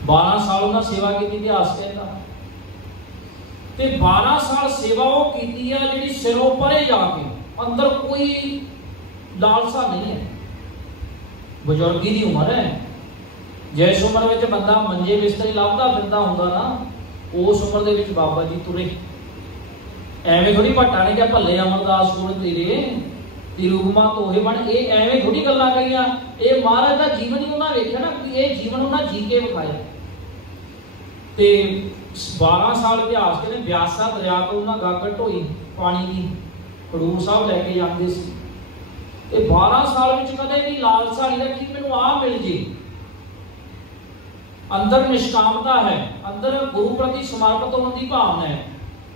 12 ਸਾਲ ਉਹਨਾਂ ਸੇਵਾ ਕੀਤੀ ਇਤਿਹਾਸ ਕਹਿੰਦਾ। ਤੇ 12 ਸਾਲ ਸੇਵਾ ਉਹ ਕੀਤੀ ਆ ਜਿਹੜੀ ਸਿਰੋਂ ਪਰੇ ਜਾ ਕੇ, ਅੰਦਰ ਕੋਈ ਲਾਲਸਾ ਨਹੀਂ ਹੈ। ਬਜ਼ੁਰਗੀ ਦੀ ਉਮਰ ਹੈ। ਜਿਸ ਉਮਰ ਵਿੱਚ ਬੰਦਾ ਮੰਜੇ ਬਿਸਤਰੇ ਲੱਭਦਾ ਫਿਰਦਾ ਹੁੰਦਾ ਨਾ, ਉਸ ਉਮਰ ਦੇ ਵਿੱਚ ਬਾਬਾ ਜੀ ਤੁਰੇ। ਐਵੇਂ ਥੋੜੀ ਭੱਟਾ ਨੇ ਕਿਹਾ ਭੱਲੇ ਅਮਰਦਾਸ ਕੋਲ ਤੇਰੇ ਰੂਪਮਾ ਤੋਹੇ ਬਣ, ਇਹ ਐਵੇਂ ਥੋੜੀ ਗੱਲਾਂ ਕਹੀਆਂ। ਇਹ ਮਹਾਰਾਜ ਦਾ ਜੀਵਨ ਹੀ ਉਹਨਾਂ ਵੇਖਿਆ ਨਾ, ਇਹ ਜੀਵਨ ਉਹਨਾਂ ਜੀ ਕੇ ਵਿਖਾਇਆ। ਤੇ 12 ਸਾਲ ਇਤਿਹਾਸ ਕਹਿੰਦੇ ਬਿਆਸਾ ਦਰਿਆ ਤੋਂ ਉਹਨਾਂ ਗਾਗਰ ਢੋਈ ਪਾਣੀ ਦੀ ਖਡੂਰ ਸਾਹਿਬ ਲੈ ਕੇ ਜਾਂਦੇ ਸੀ। ਤੇ 12 ਸਾਲ ਵਿੱਚ ਕਦੇ ਵੀ ਲਾਲਸਾ ਨਹੀਂ ਰੱਖੀ ਮੈਨੂੰ ਆਹ ਮਿਲ ਜੇ। ਅੰਦਰ ਨਿਸ਼ਕਾਮਤਾ ਹੈ, ਅੰਦਰ ਗੁਰੂ ਪ੍ਰਤੀ ਸਮਰਪਿਤ ਹੋਣ ਦੀ ਭਾਵਨਾ ਹੈ।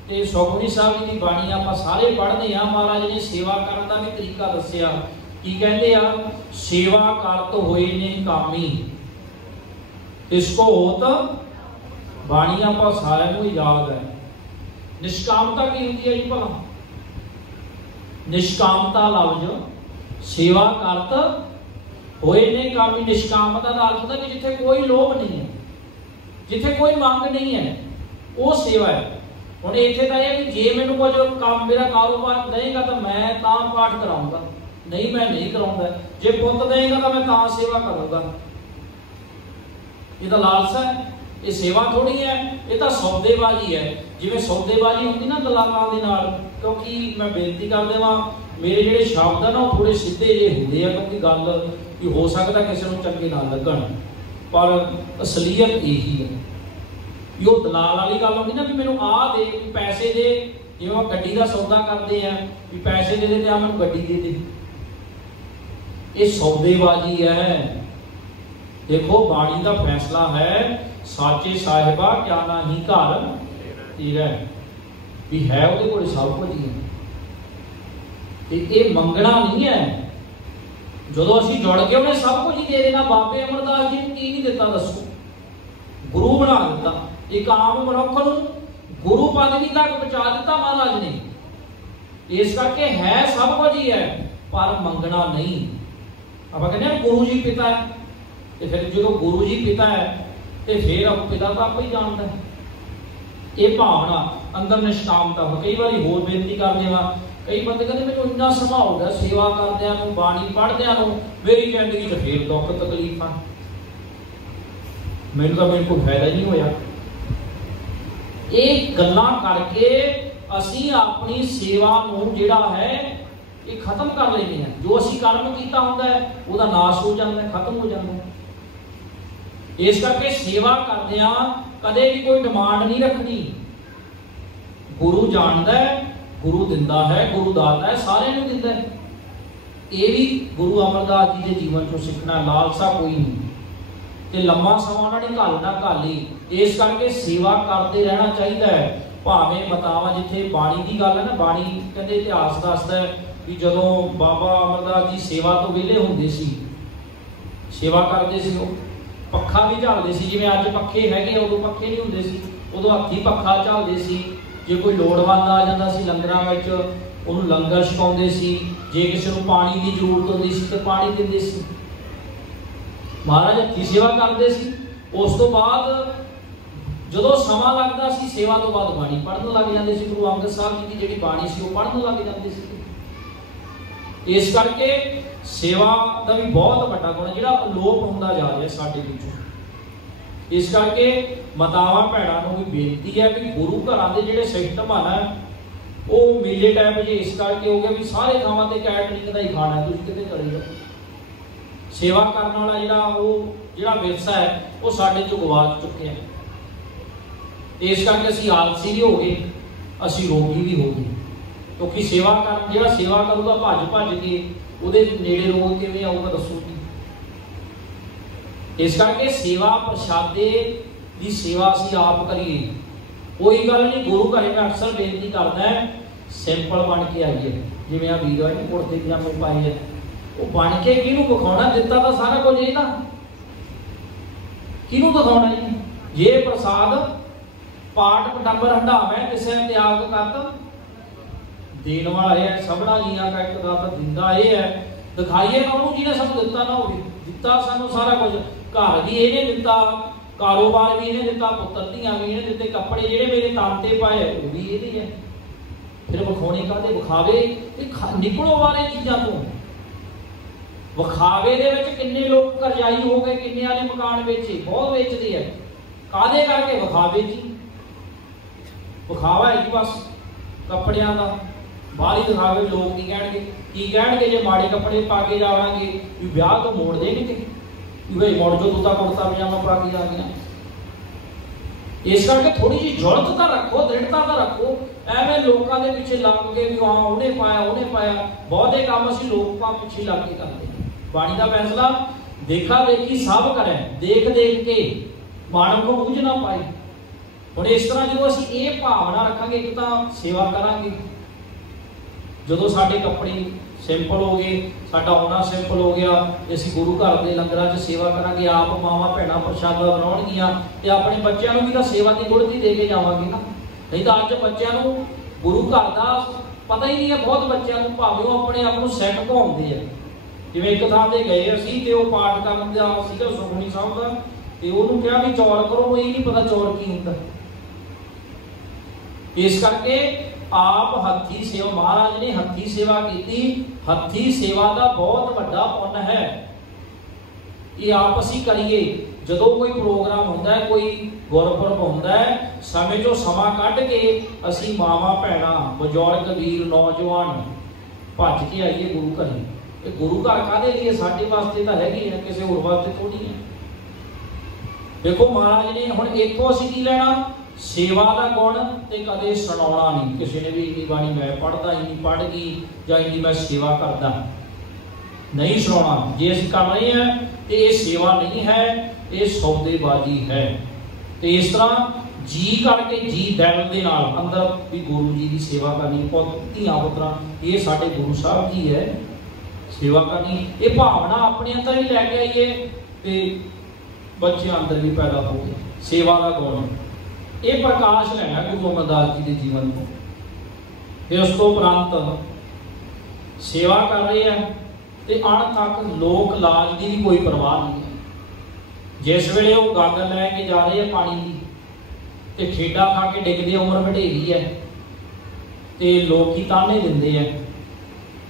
ਤੇ ਸੁਖਮਨੀ ਸਾਹਿਬ ਜੀ ਦੀ ਬਾਣੀ ਆਪਾਂ ਸਾਰੇ ਪੜ੍ਹਦੇ ਆ। ਮਹਾਰਾਜ ਨੇ ਸੇਵਾ ਕਰਨ ਦਾ ਵੀ ਤਰੀਕਾ ਦੱਸਿਆ। ਕੀ ਕਹਿੰਦੇ ਆ? ਸੇਵਾ ਕਰਤ ਹੋਏ ਨੇ ਕਾਮੀ ਇਸ ਕੋ ਹੋਤ ਬਾਣੀ ਆਪਾਂ ਸਾਰਿਆਂ ਨੂੰ ਯਾਦ ਹੈ। ਨਿਸ਼ਕਾਮਤਾ ਕੀ ਹੁੰਦੀ ਹੈ ਜੀ ਭਲਾ? ਨਿਸ਼ਕਾਮਤਾ ਲਫ਼ਜ਼ ਸੇਵਾ ਕਰਤ ਹੋਏ ਨੇ ਕਾਮੀ। ਨਿਸ਼ਕਾਮਤਾ ਦਾ ਅਰਥ ਹੁੰਦਾ ਕਿ ਜਿੱਥੇ ਕੋਈ ਲੋਭ ਨਹੀਂ ਹੈ, ਜਿੱਥੇ ਕੋਈ ਮੰਗ ਨਹੀਂ ਹੈ, ਉਹ ਸੇਵਾ ਹੈ। ਹੁਣ ਇੱਥੇ ਤਾਂ ਇਹ ਵੀ ਜੇ ਮੈਨੂੰ ਕੁਝ ਕੰਮ ਮੇਰਾ ਕਾਰੋਬਾਰ ਦੇਗਾ ਤਾਂ ਮੈਂ ਤਾਂ ਪਾਠ ਕਰਾਉਂਗਾ, ਨਹੀਂ ਮੈਂ ਨਹੀਂ ਕਰਾਉਂਦਾ। ਜੇ ਪੁੱਤ ਦੇਗਾ ਤਾਂ ਮੈਂ ਤਾਂ ਸੇਵਾ ਕਰੂੰਗਾ। ਇਹ ਤਾਂ ਲਾਲਸਾ ਹੈ, ਇਹ ਸੇਵਾ ਥੋੜੀ ਹੈ, ਇਹ ਤਾਂ ਸੌਦੇਬਾਜ਼ੀ ਹੈ। ਜਿਵੇਂ ਸੌਦੇਬਾਜ਼ੀ ਹੁੰਦੀ ਨਾ ਦਲਾਲਾਂ ਦੇ ਨਾਲ, ਕਿਉਂਕਿ ਮੈਂ ਬੇਨਤੀ ਕਰ ਦੇਵਾਂ ਮੇਰੇ ਜਿਹੜੇ ਸ਼ਬਦ ਆ ਨਾ ਉਹ ਥੋੜੇ ਸਿੱਧੇ ਜਿਹੇ ਹੁੰਦੇ ਆ, ਕਿਉਂਕਿ ਗੱਲ ਵੀ ਹੋ ਸਕਦਾ ਕਿਸੇ ਨੂੰ ਚੰਗੇ ਨਾ ਲੱਗਣ, ਪਰ ਅਸਲੀਅਤ ਇਹੀ ਹੈ ਵੀ ਉਹ ਦਲਾਲ ਵਾਲੀ ਗੱਲ ਹੁੰਦੀ ਨਾ ਵੀ ਮੈਨੂੰ ਆਹ ਦੇ, ਵੀ ਪੈਸੇ ਦੇ। ਜਿਵੇਂ ਆਪਾਂ ਗੱਡੀ ਦਾ ਸੌਦਾ ਕਰਦੇ ਆ ਵੀ ਪੈਸੇ ਦੇ ਦੇ ਤੇ ਆ ਮੈਨੂੰ ਗੱਡੀ ਦੇ ਦੇ, ਇਹ ਸੌਦੇਬਾਜ਼ੀ ਹੈ। ਦੇਖੋ ਬਾਣੀ ਦਾ ਫੈਸਲਾ ਹੈ, ਸਾਚੇ ਸਾਹਿਬਾ ਕਿਆ ਨਹੀਂ ਘਰ ਤੇਰਾ, ਵੀ ਹੈ ਉਹਦੇ ਕੋਲ ਸਭ ਕੁਝ ਹੀ ਹੈ। ਤੇ ਇਹ ਮੰਗਣਾ ਨਹੀਂ ਹੈ। ਜਦੋਂ ਅਸੀਂ ਜੁੜ ਕੇ ਉਹਨੇ ਸਭ ਕੁਝ ਹੀ ਦੇ ਦੇਣਾ। ਬਾਬੇ ਅਮਰਦਾਸ ਜੀ ਨੂੰ ਕੀ ਨਹੀਂ ਦਿੱਤਾ ਦੱਸੋ? ਗੁਰੂ ਬਣਾ ਦਿੱਤਾ। ਇੱਕ ਆਮ ਮਨੁੱਖ ਨੂੰ ਗੁਰੂ ਪਦਵੀ ਤੱਕ ਪਹੁੰਚਾ ਦਿੱਤਾ ਮਹਾਰਾਜ ਨੇ। ਇਸ ਕਰਕੇ ਹੈ ਸਭ ਕੁਝ ਹੀ ਹੈ, ਪਰ ਮੰਗਣਾ ਨਹੀਂ। ਆਪਾਂ ਕਹਿੰਦੇ ਆ ਗੁਰੂ ਜੀ ਪਿਤਾ ਹੈ, ਤੇ ਫਿਰ ਜਦੋਂ ਗੁਰੂ ਜੀ ਪਿਤਾ ਹੈ ਤੇ ਫਿਰ ਪਿਤਾ ਤਾਂ ਆਪੇ ਹੀ ਜਾਣਦਾ। ਇਹ ਭਾਵਨਾ ਅੰਦਰ ਨਿਸ਼ਕਾਮਤਾ। ਕਈ ਵਾਰੀ ਹੋਰ ਬੇਨਤੀ ਕਰਦੇ ਵਾ, ਕਈ ਬੰਦੇ ਕਹਿੰਦੇ ਮੈਨੂੰ ਇੰਨਾ ਸਮਾਂ ਹੋ ਗਿਆ ਸੇਵਾ ਕਰਦਿਆਂ ਨੂੰ, ਬਾਣੀ ਪੜ੍ਹਦਿਆਂ ਨੂੰ, ਮੇਰੀ ਜ਼ਿੰਦਗੀ 'ਚ ਫੇਰ ਦੁੱਖ ਤਕਲੀਫਾਂ, ਮੈਨੂੰ ਤਾਂ ਕੋਈ ਫਾਇਦਾ ਹੀ ਨਹੀਂ ਹੋਇਆ। ਇਹ ਗੱਲਾਂ ਕਰਕੇ ਅਸੀਂ ਆਪਣੀ ਸੇਵਾ ਨੂੰ ਜਿਹੜਾ ਹੈ ਇਹ ਖਤਮ ਕਰ ਲੈਂਦੇ ਹਾਂ। ਜੋ ਅਸੀਂ ਕਰਮ ਕੀਤਾ ਹੁੰਦਾ ਹੈ ਉਹਦਾ ਨਾਸ਼ ਹੋ ਜਾਂਦਾ, ਖਤਮ ਹੋ ਜਾਂਦਾ। ਇਸ ਕਰਕੇ ਸੇਵਾ ਕਰਦਿਆਂ ਕਦੇ ਵੀ ਕੋਈ ਡਿਮਾਂਡ ਨਹੀਂ ਰੱਖਣੀ। ਗੁਰੂ ਜਾਣਦਾ ਹੈ, ਗੁਰੂ ਦਿੰਦਾ ਹੈ, ਗੁਰੂ ਦਾਤਾ ਹੈ, ਸਾਰਿਆਂ ਨੂੰ ਦਿੰਦਾ ਹੈ। ਇਹ ਵੀ ਗੁਰੂ ਅਮਰਦਾਸ ਜੀ ਦੇ ਜੀਵਨ ਚੋਂ ਸਿੱਖਣਾ। ਲਾਲਸਾ ਕੋਈ ਨਹੀਂ ਤੇ ਲੰਮਾ ਸਮਾਂ ਉਹਨਾਂ ਨੇ ਘਾਲਣਾ ਘਾਲੀ। ਇਸ ਕਰਕੇ ਸੇਵਾ ਕਰਦੇ ਰਹਿਣਾ ਚਾਹੀਦਾ ਹੈ। ਭਾਵੇਂ ਮਤਾਵਾਂ ਜਿੱਥੇ ਬਾਣੀ ਦੀ ਗੱਲ ਹੈ ਨਾ, ਬਾਣੀ ਕਹਿੰਦੇ ਇਤਿਹਾਸ ਦੱਸਦਾ ਹੈ ਵੀ ਜਦੋਂ ਬਾਬਾ ਅਮਰਦਾਸ ਜੀ ਸੇਵਾ ਤੋਂ ਵਿਹਲੇ ਹੁੰਦੇ ਸੀ, ਸੇਵਾ ਕਰਦੇ ਸੀ, ਉਹ ਪੱਖਾ ਵੀ ਝਾਲਦੇ ਸੀ। ਜਿਵੇਂ ਅੱਜ ਪੱਖੇ ਹੈਗੇ, ਉਦੋਂ ਪੱਖੇ ਨਹੀਂ ਹੁੰਦੇ ਸੀ, ਉਦੋਂ ਹੱਥੀਂ ਪੱਖਾ ਝਾਲਦੇ ਸੀ। ਜੇ ਕੋਈ ਲੋੜਵੰਦ ਆ ਜਾਂਦਾ ਸੀ ਲੰਗਰਾਂ ਵਿੱਚ, ਉਹਨੂੰ ਲੰਗਰ ਛਕਾਉਂਦੇ ਸੀ। ਜੇ ਕਿਸੇ ਨੂੰ ਪਾਣੀ ਦੀ ਜ਼ਰੂਰਤ ਹੁੰਦੀ ਸੀ ਤੇ ਪਾਣੀ ਦਿੰਦੇ ਸੀ। ਮਹਾਰਾਜ ਹੱਥੀਂ ਸੇਵਾ ਕਰਦੇ ਸੀ। ਉਸ ਤੋਂ ਬਾਅਦ ਜਦੋਂ ਸਮਾਂ ਲੱਗਦਾ ਸੀ, ਸੇਵਾ ਤੋਂ ਬਾਅਦ ਬਾਣੀ ਪੜ੍ਹਨ ਲੱਗ ਜਾਂਦੇ ਸੀ। ਗੁਰੂ ਅੰਗਦ ਸਾਹਿਬ ਜੀ ਦੀ ਜਿਹੜੀ ਬਾਣੀ ਸੀ ਉਹ ਪੜ੍ਹਨ ਲੱਗ ਜਾਂਦੇ ਸੀ। ਇਸ ਕਰਕੇ ਸੇਵਾ ਦਾ ਵੀ ਬਹੁਤ ਵੱਡਾ ਗੁਣ ਹੈ ਜਿਹੜਾ ਅਲੋਪ ਹੁੰਦਾ ਜਾ ਰਿਹਾ ਸਾਡੇ ਵਿੱਚੋਂ। ਇਸ ਕਰਕੇ ਮਾਤਾਵਾਂ ਭੈਣਾਂ ਨੂੰ ਵੀ ਬੇਨਤੀ ਹੈ ਵੀ ਗੁਰੂ ਘਰਾਂ ਦੇ ਜਿਹੜੇ ਸਿਸਟਮ ਆ ਨਾ, ਉਹ ਮੇਲੇ ਟਾਈਪ ਜੇ ਇਸ ਕਰਕੇ ਹੋ ਗਿਆ ਵੀ ਸਾਰੇ ਥਾਵਾਂ ਤੇ ਕੈਟਰਿੰਗ ਦਾ ਹੀ ਖਾਣਾ, ਤੁਸੀਂ ਕਿਤੇ ਚਲੇ ਜਾਓ। ਸੇਵਾ ਕਰਨ ਵਾਲਾ ਜਿਹੜਾ ਵਿਰਸਾ ਹੈ ਉਹ ਸਾਡੇ ਚੋਂ ਗਵਾਚ ਚੁੱਕਿਆ। ਇਸ ਕਰਕੇ ਅਸੀਂ ਆਲਸੀ ਵੀ ਹੋ ਗਏ, ਅਸੀਂ ਰੋਗੀ ਵੀ ਹੋ ਗਏ। ਕਿਉਂਕਿ ਸੇਵਾ ਕਰਨ, ਜਿਹੜਾ ਸੇਵਾ ਕਰੂਗਾ ਭੱਜ ਕੇ, ਉਹਦੇ ਨੇੜੇ ਰੋਗ ਕਿਵੇਂ ਆਊਗਾ ਦੱਸੋ ਜੀ। ਇਸ ਕਰਕੇ ਸੇਵਾ ਪ੍ਰਸ਼ਾਦੇ ਦੀ ਸੇਵਾ ਅਸੀਂ ਆਪ ਕਰੀਏ। ਕੋਈ ਗੱਲ ਨਹੀਂ, ਗੁਰੂ ਘਰੇ ਮੈਂ ਅਕਸਰ ਬੇਨਤੀ ਕਰਦਾ ਸਿੰਪਲ ਬਣ ਕੇ ਆਈਏ। ਜਿਵੇਂ ਆ ਵੀਰ ਨੇ ਕੁੜਤੇ ਪਜਾਮੇ ਪਾਏ ਆ, ਉਹ ਬਣ ਕੇ ਕਿਹਨੂੰ ਵਿਖਾਉਣਾ? ਦਿੱਤਾ ਤਾਂ ਸਾਰਾ ਕੁਝ ਇਹਦਾ, ਕਿਹਨੂੰ ਦਿਖਾਉਣਾ ਜੀ? ਜੇ ਪ੍ਰਸਾਦ ਪਾਟ ਡੰਬਰ ਹੰਡਾਵੇਂ ਕਿਸੇ ਨੇ ਤਿਆਗ ਕਰਤ, ਦੇਣ ਵਾਲਾ ਇਹ ਹੈ ਸਭਨਾ ਜੀਆਂ ਦਾ ਇੱਕ ਦਾਤਾ ਦਿੰਦਾ ਇਹ ਹੈ। ਦਿਖਾਈਏ ਨਾ ਉਹਨੂੰ ਜਿਹਨੇ ਸਭ ਦਿੱਤਾ ਨਾ ਹੋਵੇ। ਦਿੱਤਾ ਸਾਨੂੰ ਸਾਰਾ ਕੁਝ, ਘਰ ਵੀ ਇਹਨੇ ਦਿੱਤਾ, ਕਾਰੋਬਾਰ ਵੀ ਇਹਨੇ ਦਿੱਤਾ, ਪੁੱਤਰ ਧੀਆਂ ਵੀ ਇਹਨੇ ਦਿੱਤੇ, ਕੱਪੜੇ ਜਿਹੜੇ ਮੇਰੇ ਤਨ ਤੇ ਪਾਏ ਉਹ ਵੀ ਇਹਦੇ ਹੈ। ਫਿਰ ਵਿਖਾਉਣੇ ਕਾਹਦੇ? ਵਿਖਾਵੇ ਇਹ ਨਿਕਲੋ ਵਾਲੇ ਚੀਜ਼ਾਂ ਤੋਂ। ਵਿਖਾਵੇ ਦੇ ਵਿੱਚ ਕਿੰਨੇ ਲੋਕ ਕਰਜ਼ਾਈ ਹੋ ਗਏ, ਕਿੰਨਿਆਂ ਨੇ ਮਕਾਨ ਵੇਚੇ, ਬਹੁਤ ਵੇਚਦੇ ਆ। ਕਾਹਦੇ ਕਰਕੇ? ਵਿਖਾਵੇ ਜੀ। ਵਿਖਾਵਾ ਹੈ ਜੀ ਬਸ ਕੱਪੜਿਆਂ ਦਾ। ਬਾਹਰ ਹੀ ਦਿਖਾਵੇ, ਲੋਕ ਕੀ ਕਹਿਣਗੇ? ਕੀ ਕਹਿਣਗੇ ਜੇ ਮਾੜੇ ਕੱਪੜੇ ਪਾ ਕੇ ਜਾਵਾਂਗੇ ਵੀ ਵਿਆਹ ਤੋਂ ਮੋੜ ਦੇਣਗੇ ਕਿ ਬਈ ਮੁੜ ਜੋ ਤੂੰ ਤਾਂ ਕੁੜਤਾ ਪਜਾਮਾ ਪਾ ਕੇ ਜਾ ਗਿਆ। ਇਸ ਕਰਕੇ ਥੋੜੀ ਜਿਹੀ ਜੁਰਤ ਤਾਂ ਰੱਖੋ, ਦ੍ਰਿੜਤਾ ਤਾਂ ਰੱਖੋ। ਐਵੇਂ ਲੋਕਾਂ ਦੇ ਪਿੱਛੇ ਲੱਗ ਕੇ ਵੀ ਹਾਂ ਉਹਨੇ ਪਾਇਆ। ਬਹੁਤੇ ਕੰਮ ਅਸੀਂ ਲੋਕਾਂ ਪਿੱਛੇ ਲੱਗ ਕੇ ਕਰਦੇ। ਬਾਣੀ ਦਾ ਫੈਸਲਾ ਦੇਖਾ ਦੇਖੀ ਸਭ ਕਰੇ, ਦੇਖ ਕੇ ਮਾਨਵ ਨੂੰ ਬੂਝ ਨਾ ਪਾਈ। ਹੁਣ ਇਸ ਤਰ੍ਹਾਂ ਜਦੋਂ ਅਸੀਂ ਇਹ ਭਾਵਨਾ ਰੱਖਾਂਗੇ, ਇੱਕ ਤਾਂ ਸੇਵਾ ਕਰਾਂਗੇ। ਜਦੋਂ ਸਾਡੇ ਕੱਪੜੇ ਸਿੰਪਲ ਹੋ ਗਏ, ਸਾਡਾ ਆਉਣਾ ਸਿੰਪਲ ਹੋ ਗਿਆ, ਤੇ ਅਸੀਂ ਗੁਰੂ ਘਰ ਦੇ ਲੰਗਰਾਂ 'ਚ ਸੇਵਾ ਕਰਾਂਗੇ। ਆਪ ਮਾਵਾਂ ਭੈਣਾਂ ਪ੍ਰਸ਼ਾਦਾ ਬਣਾਉਣਗੀਆਂ ਤੇ ਆਪਣੇ ਬੱਚਿਆਂ ਨੂੰ ਵੀ ਤਾਂ ਸੇਵਾ ਦੀ ਗੁੜਤੀ ਦੇ ਕੇ ਜਾਵਾਂਗੇ ਨਾ। ਨਹੀਂ ਤਾਂ ਅੱਜ ਬੱਚਿਆਂ ਨੂੰ ਗੁਰੂ ਘਰ ਦਾ ਪਤਾ ਹੀ ਨਹੀਂ ਹੈ। ਬਹੁਤ ਬੱਚਿਆਂ ਨੂੰ ਭਾਵੇਂ ਉਹ ਆਪਣੇ ਆਪ ਨੂੰ ਸੈੱਟ ਘੁੰਮਦੇ ਆ। ਜਿਵੇਂ ਇੱਕ ਥਾਂ ਤੇ ਗਏ ਅਸੀਂ ਤੇ ਉਹ ਪਾਠ ਕਰਨ ਦਾ ਸੀਗਾ ਸੁਖਮਨੀ ਸਾਹਿਬ ਦਾ, ਤੇ ਉਹਨੂੰ ਕਿਹਾ ਵੀ ਚੌਰ ਕਰੋ, ਇਹ ਨਹੀਂ ਪਤਾ ਚੌਰ ਕੀ ਹੁੰਦਾ। इस करके आप हथी सेवा, महाराज ने हथी सेवा की। हथी सेवा का बहुत बड़ा पुण्य है, ये आप असी करिए। जो कोई प्रोग्राम होंदा है, कोई गुरपुरब होंदा है, समय चो समा कढ़ के असी मावां भैणां बजुर्ग वीर नौजवान भज के आइए गुरु घर। गुरु घर काहदे लिए? साडे वास्ते तो हैगी है, किसी होर वास्ते थोड़ी है। देखो महाराज ने हुण इत्थों असी की लेना? सेवा का गुण ते कदे सुनाउणा नहीं। किसी ने भी इन्नी बाणी मैं पढ़दा, इन्नी पढ़ गई जां इन्नी मैं सेवा करदा, नहीं सुनाउणा। जे असीं कर रहे हैं तो ये सेवा नहीं है, ये सौदेबाजी है। तो इस तरह जी करके जी दिल दे नाल अंदर भी गुरु जी की सेवा करनी। धीआं पुत्तरां, ये साडे गुरु साहब जी है, सेवा करनी। ये भावना अपने अंदर भी लैके आइए ते बच्चों अंदर भी पैदा हो गए सेवा का गुण। ये प्रकाश लेना गुरु अमरदास जी के जीवन को। फिर उस तो उपरंत सेवा कर रहे हैं तो अण तक लोक लाज की भी कोई परवाह नहीं है। जिस वेले वो गागर लैके जा रहे हैं पानी की, तो ठेडा खा के डिगदे उम्र वडेरी है, तो लोग ताने देंगे है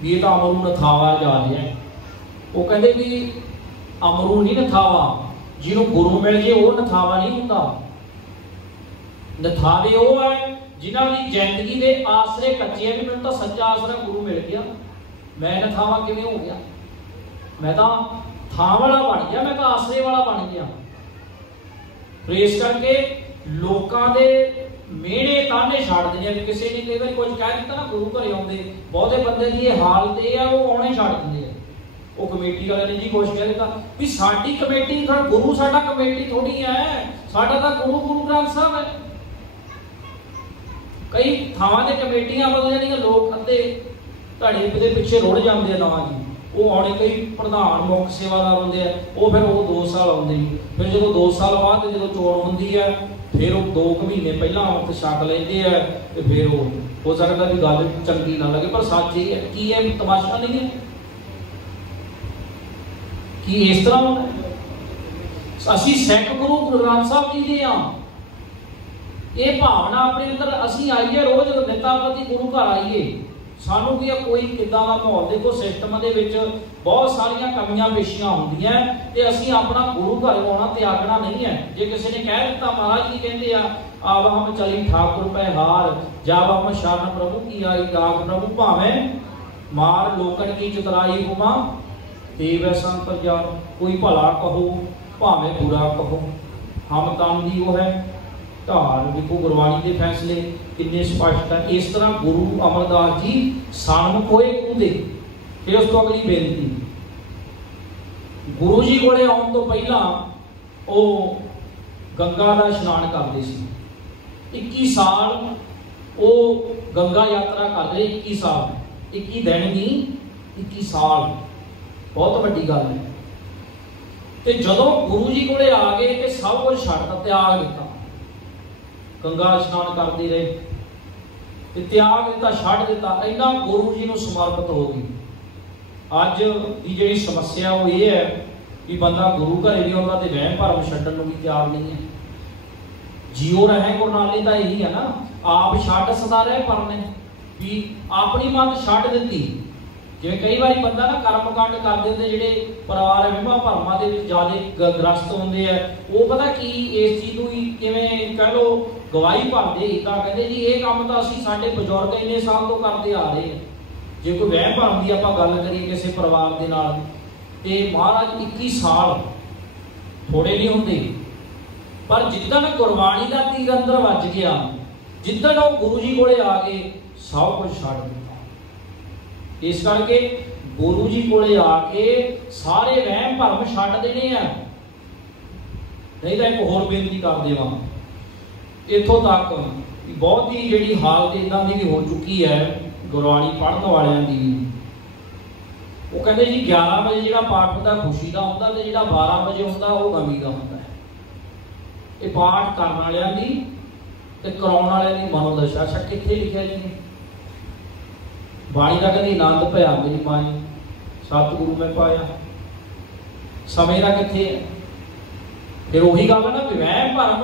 भी ये तो अमरू नथावा जा रहा है। वो कहते भी अमरू नहीं नथावा, जिन्हों गुरु मिल जाए वो नथावा नहीं होता। नथावे वो है जिन्हों की जिंदगी के आसरे कच्चे है भी मैं तो सच्चा आसरा गुरु मिल गया, मैं नथावा किवें हो गया? मैं तो थां वाला बन गया, मैं तो आसरे वाला बन गया। तो इस करके लोगों के मेहने ताने छड़ देने। किसी ने कई बार कुछ कह दिता ना, गुरु घर आते बहुते बंदे की हालत यह है वो आने छड़ देंगे। वो कमेटी वाले ने जी कुछ कह दिता भी साडी कमेटी, गुरु साडा कमेटी थोड़ी है, साडा तो गुरु गुरु ग्रंथ साहब है। कई थावां ते कमेटियां बदल जानियां, लोग अद्धे धड़े के पिछे रुड़ जाते हैं ना जी। वो आने कई प्रधान मुख सेवादार होंगे हैं, वो फिर वो 2 साल आते हैं। फिर जो 2 साल बाद जो चोण होंगी है, फिर वो 2 महीने पहला अमृत छक लेंगे है, तो फिर वो हो सकता भी गल चंगी ना लगे। पर सच ये है कि यह तमाशा नहीं है कि इस तरह होना है। असी सिख गुरु गुरु ग्रंथ साहब जी दे हाँ, ये भावना अपने अंदर असी आईए। रोज निता प्रति गुरु घर आईए, सानू भी कोई किदा का माहौल देखो सिस्टम के बहुत सारिया कमियां पेशियां होंदियां ते असी अपना गुरु घर आना त्यागना नहीं है। जे किसी ने कह दिता, महाराज जी कहते आव हम चली ठाकुर पे हार, जब हम शरण प्रभु की आई डाक प्रभु, भावें मार लोकन की चतराई हुमा देव संत जार, कोई भला कहो भावें बुरा कहो, हम तन दी वो है धार। देखो गुरबाणी के फैसले कितने स्पष्ट है। इस तरह गुरु अमरदास जी सन्मुख होए गुरु दे। फिर उस तो अगली बेनती, गुरु जी कोले आउण तो पहला वो गंगा का इशनान करते सी। 21 साल वो गंगा यात्रा कर रहे, 21 साल, 21 दिन नहीं 21 साल, बहुत वड्डी गल है। तो जदों गुरु जी कोले आ गए तो सब कुछ छड्ड त्याग दिता, गंगा स्नान करते रहे, त्याग दिता, छड्ड दिता, इन्ना गुरु जी को समर्पित हो गई। अज की जी समस्या वो ये है कि बंदा गुरु घर भी आता तो वहम भरम छड्डण नूं भी तैयार नहीं है। जियो रहे गुरु नानक का यही है ना, आप छड्ड सदा रहे परने भी अपनी मत छड्ड दी। जिवें कई बार बंदा ना कर्मकांड कर देते जिहड़े परिवार विवाह भरमा दे विच ज़्यादा ग्रस्त होंदे है, वो पता की इस चीज़ नूं ही किवें कह लो गवाही भरदे इदां कहंदे जी ये काम तो असीं साडे बजुर्ग इन्ने साल तो करते आ रहे हैं। जे कोई वहम भरम की आपां गल करिए किसी परिवार दे नाल, ते महाराज 21 साल थोड़े नहीं होंदे। पर जिद्दण गुरबाणी का तीर अंदर वज गया, जिद्दण वो गुरु जी कोले आ गए, सब कुछ छड्ड दिता। इस करके गुरु जी कोले आके सारे वहम भरम छड्ड देने हैं। नहीं तो एक होर बेनती कर देवां, इत्थों तक बहुत ही जिहड़ी हालत इदां दी भी हो चुकी है गुरबाणी पढ़न वालियां दी। वो कहते जी 11 बजे जिहड़ा पाठ होंदा खुशी का होंदा ते जिहड़ा 12 बजे होंदा वो गमी का होंदा है। ये पाठ करन वालियां दी ते कराउण वालियां दी मनोदशा। अच्छा कित्थे लिखिआ जी बाणी का कभी आनंद भया मेरी माई सतगुरु में पाया, समय का कित्थे है। फिर वही गल है ना, वहम भरम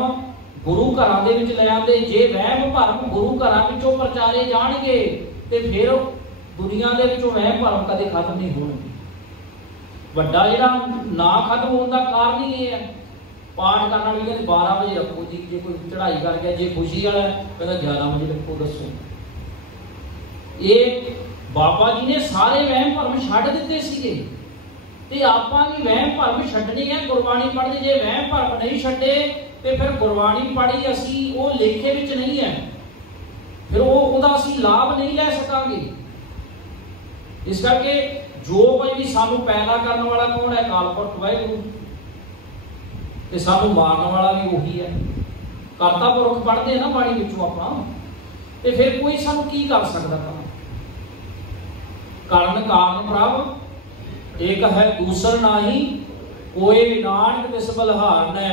गुरु घरां दे विच ले आंदे। जे वहम भरम गुरु घरां विचों प्रचारे जाणगे ते फिर दुनिया दे विचों वहम भरम कदे खत्म नहीं होणगे। वड्डा जिहड़ा ना खत्म होण दा कारण ही ये है। पाठ करने वाली कहते 12 बजे रखो जी, जे कोई चढ़ाई कर गया, जे खुशी वाला कहता 11 बजे रखो। दसो ये बाबा जी ने सारे वहम भरम छड्ड दिते सीगे ते आपां भी वहम भरम छड्डने है। गुरबाणी पढ़दे जे वहम भरम नहीं छड्डे ते फिर गुरबाणी पढ़ी असीं वो लेखे विच नहीं है, फिर ओहदा असीं लाभ नहीं लै सकांगे। इस करके जो कोई भी सानू पैदा करने वाला कौन है? अकाल पुरख वाहिगुरू। ते सानू मारने वाला भी वही है। करता पुरख पढ़ते हैं ना बाणी विचों आपां, ते फिर कोई सानू की कर सकदा? कारण कारण प्रभ एक है दूसर नाही, कोई नानक तिस बलहार ने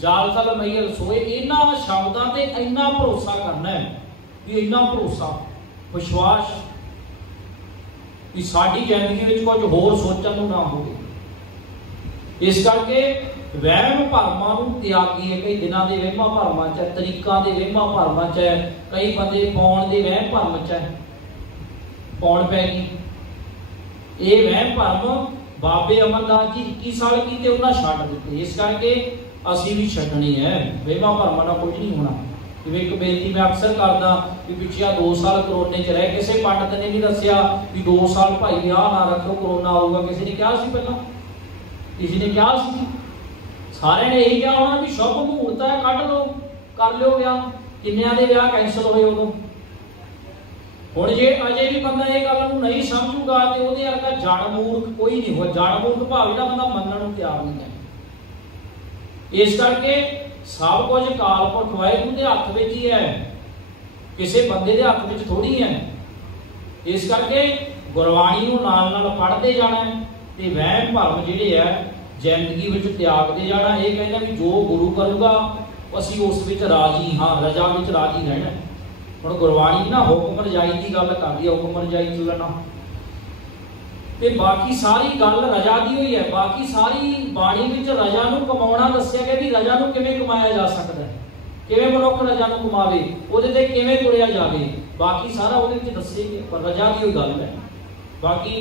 जाल तल मैयल सोए। इन्हां शब्दां ते इन्ना भरोसा करना है कि इन्ना भरोसा विश्वास कि साडी जिंदगी विच कुछ होर सोचण नूं ना होवे। इस करके वहम भरमां नूं त्यागीए। कई दिनां दे वहमां भरमां च, तरीकां दे वहमां भरमां च, कई बंदे पौण दे वहम भरम च पौण पै गई। ये वहम भरम बाबे अमरदास जी 21 साल कीते, उन्हां छड्ड दित्ते। इस करके असीं भी छड्डणी है। वहमां भरमां नाल कुछ नहीं होना। जिवें एक बेनती मैं अक्सर करदा कि पिछले 2 साल करोने च रह, किसी पंडित ने नहीं दस्सिया कि 2 साल भाई विआह ना रखो करोना आऊगा। किसी ने कहा सी पहला? किसी ने कहा सी? सारे ने यही कहा होना भी शुभ मुहूर्त है, कट लो, कर लो विआह। किन्नियां दे विआह कैंसल होए उदों। हुण जे अजे भी बंदा ये गल नूं नहीं समझूगा ते ओहदे वर्गा जड़ मूर्ख कोई नहीं हो। जड़ मूर्ख भाव जिहड़ा बंदा मन्नण नूं तैयार नहीं है। इस करके सब कुछ अकाल पुरख वाहिगुरू दे हत्थ विच ही है, किसी बंदे दे हत्थ विच थोड़ी है। इस करके गुरबाणी नूं नाल नाल पढ़दे जाना है ते वहम भरम जिहड़े है जिंदगी विच त्यागदे जाना। ये कहना भी जो गुरु करूगा असीं उस विच राजी हाँ, रजा विच राजी रहना। हुण गुरबाणी ना हुक्म रजाई की गल करदी है, हुक्म रजाई चलना ते बाकी सारी गल रजा दी हुई है। बाकी सारी बाणी विच रजा नूं कमाउणा दस्सिया गया भी रजा नूं किवें कमाया जा सकदा है, किवें मनुख रजा नूं कमावे, ओहदे ते किवें तुरिया जावे। बाकी सारा ओहदे विच दस्से गए, पर रजा दी गल है। बाकी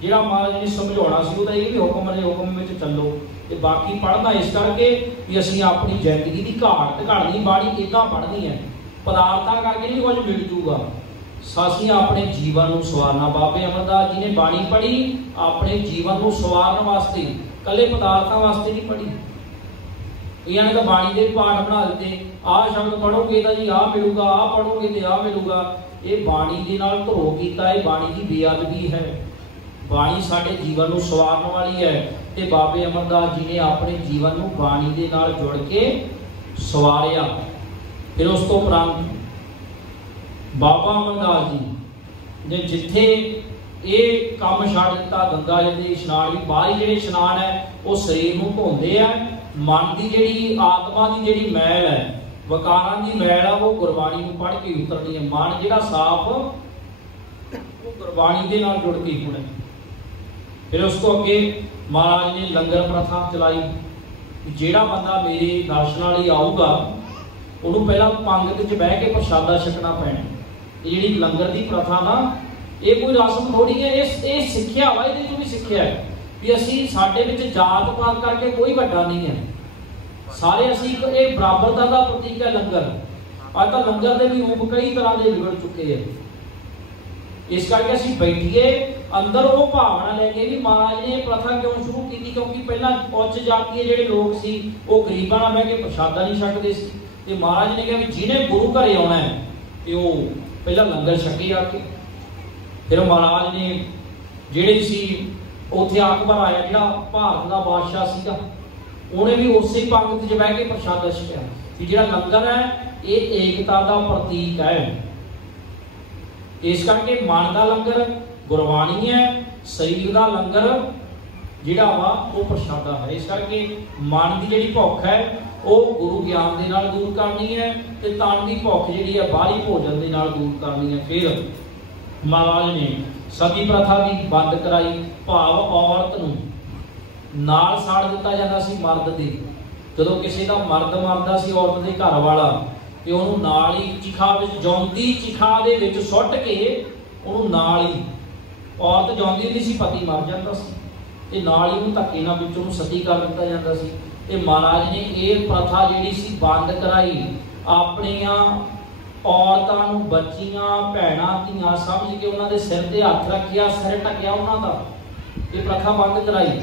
जिहड़ा महाराज ने समझाउणा सी ओहदा ये भी हुक्म ने हुक्म विच चलो ते बाकी पढ़ना इस करके भी असीं अपनी जिंदगी दी घाट घड़नी। बाणी इदां पढ़नी है, पदार्थां करके नहीं कुछ मिल जूगा। असीं अपने जीवन नूं सवारना। बाबे अमरदास जी ने बाणी पढ़ी अपने जीवन नूं सवारन वास्ते, कले पदार्थां वास्ते नहीं पढ़ी। इन्हां ने तो बाणी दे पाठ बना दिते, आ शब्द पढ़ोगे तो जी आ मिलूगा, आ पढ़ोगे तो आ मिलूगा। ये बाणी दे नाल धरो कीता है, बाणी दी बेअदबी है। बाणी साडे जीवन नूं सवारन वाली है ते बाबे अमरदास जी ने अपने जीवन नूं बाणी दे नाल जुड़ के सवारिया। फिर उस तो उपरंत बाबा अमरदास जी ने जिथे ये काम छड्ड दिता, गंगा जी दे इशनान भी बाहरी जिहड़े इशनान है वो शरीर नूं धोंदे आ। मन की जिहड़ी आत्मा की जिहड़ी मैल है, वकारां की मैल है, वो गुरबाणी नूं पढ़ के उतरनी है। मन जिहड़ा साफ वो गुरबाणी दे नाल जुड़ के होना। फिर उसको अगे महाराज ने लंगर प्रथा चलाई। जिहड़ा बंदा मेरे दर्शनां लई आऊगा उन्होंने पहला पंगत च बह के प्रसादा छकना पैना। ये लंगर की प्रथा ना ये कोई रस्म थोड़ी है, ये सिक्ख्या वा, ये भी सिक्ख्या है भी असीं साडे विच जात पात करके कोई वड्डा नहीं है, सारे असीं एक बराबरता का प्रतीक है लंगर। अज तो लंगर के भी रूप कई तरह के बिगड़ चुके हैं। इस करके असीं बैठिए अंदर वो भावना लेके भी महाराज ने प्रथा क्यों शुरू की, क्योंकि पहला उच्च जातीय जिहड़े लोग सी वो गरीबां नाल बह के प्रसादा नहीं छकदे सी ते महाराज ने कहा भी जिन्हें गुरु घरे आना है ते वो पहला लंगर छके आके। फिर महाराज ने जिहड़े सी उत्थे अकबर आया जिहड़ा भारत का बादशाह सीगा, उन्हें भी उसे पंगत च बह के प्रसादा छकिया कि जिहड़ा लंगर है ये एकता का प्रतीक है। इस करके मन का लंगर गुरबाणी है, शरीर का लंगर जिहड़ा वा वो प्रसादा है। इस करके मन की जिहड़ी भुख है वो गुरु ज्ञान दे नाल दूर करनी है ते तन की भुख जिहड़ी है बाहरी भोजन दे नाल दूर करनी है। फिर महाराज ने सती प्रथा भी बंद कराई, भाव औरत नूं नाल साड़ दिता जाता सी मर्द दे, ਜਦੋਂ ਕਿਸੇ ਦਾ ਮਰਦ ਮਰਦਾ ਸੀ ਔਰਤ ਦੇ ਘਰ ਵਾਲਾ, ਤੇ ਉਹਨੂੰ ਨਾਲ ਹੀ ਚਿਖਾ ਵਿੱਚ, ਜੌਂਦੀ ਚਿਖਾ ਦੇ ਵਿੱਚ ਸੁੱਟ ਕੇ ਉਹਨੂੰ ਨਾਲ ਹੀ, ਔਰਤ ਜੌਂਦੀ ਹੁੰਦੀ ਸੀ, ਪਤੀ ਮਰ ਜਾਂਦਾ ਸੀ, ਤੇ ਨਾਲ ਹੀ ਉਹਨੂੰ ਧੱਕੇ ਨਾਲ ਵਿੱਚ ਉਹਨੂੰ ਸਤੀ ਕਰ ਦਿੱਤਾ ਜਾਂਦਾ ਸੀ। ਤੇ ਮਹਾਰਾਜ ਨੇ ਇਹ ਪ੍ਰਥਾ ਜਿਹੜੀ ਸੀ ਬੰਦ ਕਰਾਈ। ਆਪਣੀਆਂ ਔਰਤਾਂ ਨੂੰ, ਬੱਚੀਆਂ, ਭੈਣਾਂ, ਧੀਆਂ ਸਮਝ ਕੇ ਉਹਨਾਂ ਦੇ ਸਿਰ ਤੇ ਹੱਥ ਰੱਖਿਆ, ਸਿਰ ਢੱਕਿਆ ਉਹਨਾਂ ਦਾ। ਇਹ ਪ੍ਰਥਾ ਬੰਦ ਕਰਾਈ।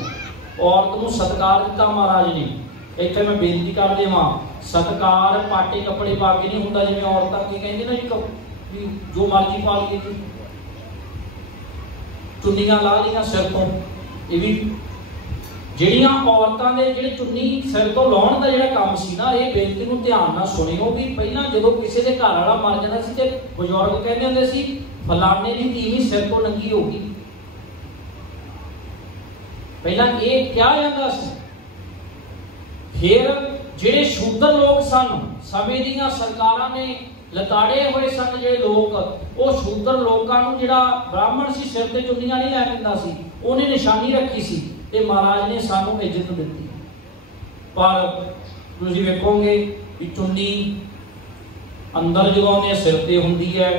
ਔਰਤ ਨੂੰ ਸਤਿਕਾਰ ਦਿੱਤਾ ਮਹਾਰਾਜ ਨੇ। ਇੱਥੇ ਮੈਂ ਬੇਨਤੀ ਕਰ ਦੇਵਾਂ, ਸਤਿਕਾਰ ਪਾਟੇ ਕੱਪੜੇ ਪਾ ਕੇ ਨਹੀਂ ਹੁੰਦਾ, ਜਿਵੇਂ ਔਰਤਾਂ ਕੀ ਕਹਿੰਦੇ ਨਾ ਜੀ, ਜੋ ਮਰਜ਼ੀ ਪਾ ਲਈਏ ਜੀ, ਚੁੰਨੀਆਂ ਲਾ ਲਈਆਂ ਸਿਰ ਤੋਂ। ਇਹ ਵੀ ਜਿਹੜੀਆਂ ਔਰਤਾਂ ਦੇ ਜਿਹੜੇ ਚੁੰਨੀ ਸਿਰ ਤੋਂ ਲਾਉਣ ਦਾ ਜਿਹੜਾ ਕੰਮ ਸੀ ਨਾ, ਇਹ ਬੇਨਤੀ ਨੂੰ ਧਿਆਨ ਨਾਲ ਸੁਣਿਓ ਵੀ ਪਹਿਲਾਂ ਜਦੋਂ ਕਿਸੇ ਦੇ ਘਰ ਵਾਲਾ ਮਰ ਜਾਂਦਾ ਸੀ ਤੇ ਬਜ਼ੁਰਗ ਕਹਿੰਦੇ ਹੁੰਦੇ ਸੀ ਫਲਾਣੇ ਦੀ ਧੀ ਸਿਰ ਤੋਂ ਨੰਗੀ ਹੋ ਗਈ। ਪਹਿਲਾਂ ਇਹ ਕਿਹਾ ਜਾਂਦਾ ਸੀ। ਫਿਰ ਜਿਹੜੇ ਸ਼ੂਦਰ ਲੋਕ ਸਨ, ਸਮੇਂ ਦੀਆਂ ਸਰਕਾਰਾਂ ਨੇ ਲਤਾੜੇ ਹੋਏ ਸਨ ਜਿਹੜੇ ਲੋਕ, ਉਹ ਸ਼ੂਦਰ ਲੋਕਾਂ ਨੂੰ, ਜਿਹੜਾ ਬ੍ਰਾਹਮਣ ਸੀ ਸਿਰ ਤੇ ਚੁੰਨੀਆਂ ਨਹੀਂ ਲੈ ਦਿੰਦਾ ਸੀ, ਉਹਨੇ ਨਿਸ਼ਾਨੀ ਰੱਖੀ ਸੀ ਤੇ ਮਹਾਰਾਜ ਨੇ ਸਾਨੂੰ ਇੱਜ਼ਤ ਦਿੱਤੀ। ਪਰ ਤੁਸੀਂ ਵੇਖੋਗੇ ਕਿ ਚੁੰਨੀ ਅੰਦਰ ਜਦੋਂ ਉਹਨੇ ਸਿਰ ਤੇ ਹੁੰਦੀ ਹੈ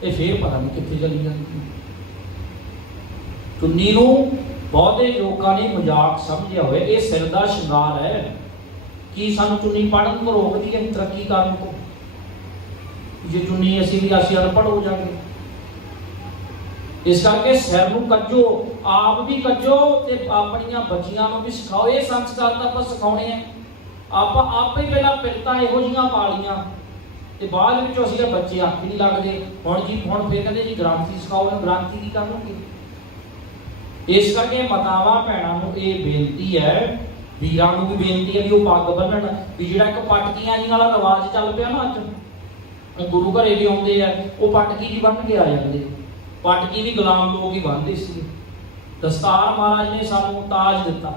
ਤੇ ਫਿਰ ਪਤਾ ਨਹੀਂ ਕਿੱਥੇ ਚਲੀ ਜਾਂਦੀ ਹੈ। ਚੁੰਨੀ ਨੂੰ ਬਹੁਤੇ ਲੋਕਾਂ ਨੇ ਮਜ਼ਾਕ ਸਮਝਿਆ ਹੋਇਆ। ਇਹ ਸਿਰ ਦਾ ਸ਼ਿੰਗਾਰ ਹੈ। ਕੀ ਸਾਨੂੰ ਚੁੰਨੀ ਪੜਨ ਤੋਂ ਰੋਕਦੀ ਹੈ ਤਰੱਕੀ ਕਰਨ ਤੋਂ? ਜੇ ਚੁੰਨੀ ਅਸੀਂ ਅਨਪੜ੍ਹ ਹੋ ਜਾਵਾਂਗੇ। ਇਸ ਕਰਕੇ ਸਿਰ ਨੂੰ ਕੱਜੋ, ਆਪ ਵੀ ਕੱਜੋ ਤੇ ਆਪਣੀਆਂ ਬੱਚੀਆਂ ਨੂੰ ਵੀ ਸਿਖਾਓ। ਇਹ ਸੰਸਕਾਰ ਤਾਂ ਆਪਾਂ ਸਿਖਾਉਣੇ ਆ। ਆਪਾਂ ਆਪੇ ਪਹਿਲਾਂ ਪਿਰਤਾਂ ਇਹੋ ਜਿਹੀਆਂ ਪਾਲੀਆਂ ਤੇ ਬਾਅਦ ਵਿੱਚ ਅਸੀਂ ਬੱਚੇ ਆਖੀ ਨਹੀਂ ਲੱਗਦੇ। ਹੁਣ ਫਿਰ ਕਹਿੰਦੇ ਜੀ ਗ੍ਰੰਥੀ ਸਿਖਾਓ। ਗ੍ਰੰਥੀ ਕੀ ਕਰਨਗੇ? ਇਸ ਕਰਕੇ ਮਾਤਾਵਾਂ ਭੈਣਾਂ ਨੂੰ ਇਹ ਬੇਨਤੀ ਹੈ, ਵੀਰਾਂ ਨੂੰ ਵੀ ਬੇਨਤੀ ਹੈ ਵੀ ਉਹ ਪੱਗ ਬੰਨਣ। ਵੀ ਜਿਹੜਾ ਇੱਕ ਪਟਕੀਆਂ ਜੀ ਵਾਲਾ ਰਿਵਾਜ ਚੱਲ ਪਿਆ ਨਾ ਅੱਜ, ਗੁਰੂ ਘਰੇ ਵੀ ਆਉਂਦੇ ਆ, ਉਹ ਪਟਕੀ ਜੀ ਬੰਨ ਕੇ ਆ ਜਾਂਦੇ। ਪਟਕੀ ਵੀ ਗੁਲਾਮ ਲੋਕ ਹੀ ਬੰਨਦੇ ਸੀ। ਦਸਤਾਰ ਮਹਾਰਾਜ ਨੇ ਸਾਨੂੰ ਤਾਜ ਦਿੱਤਾ।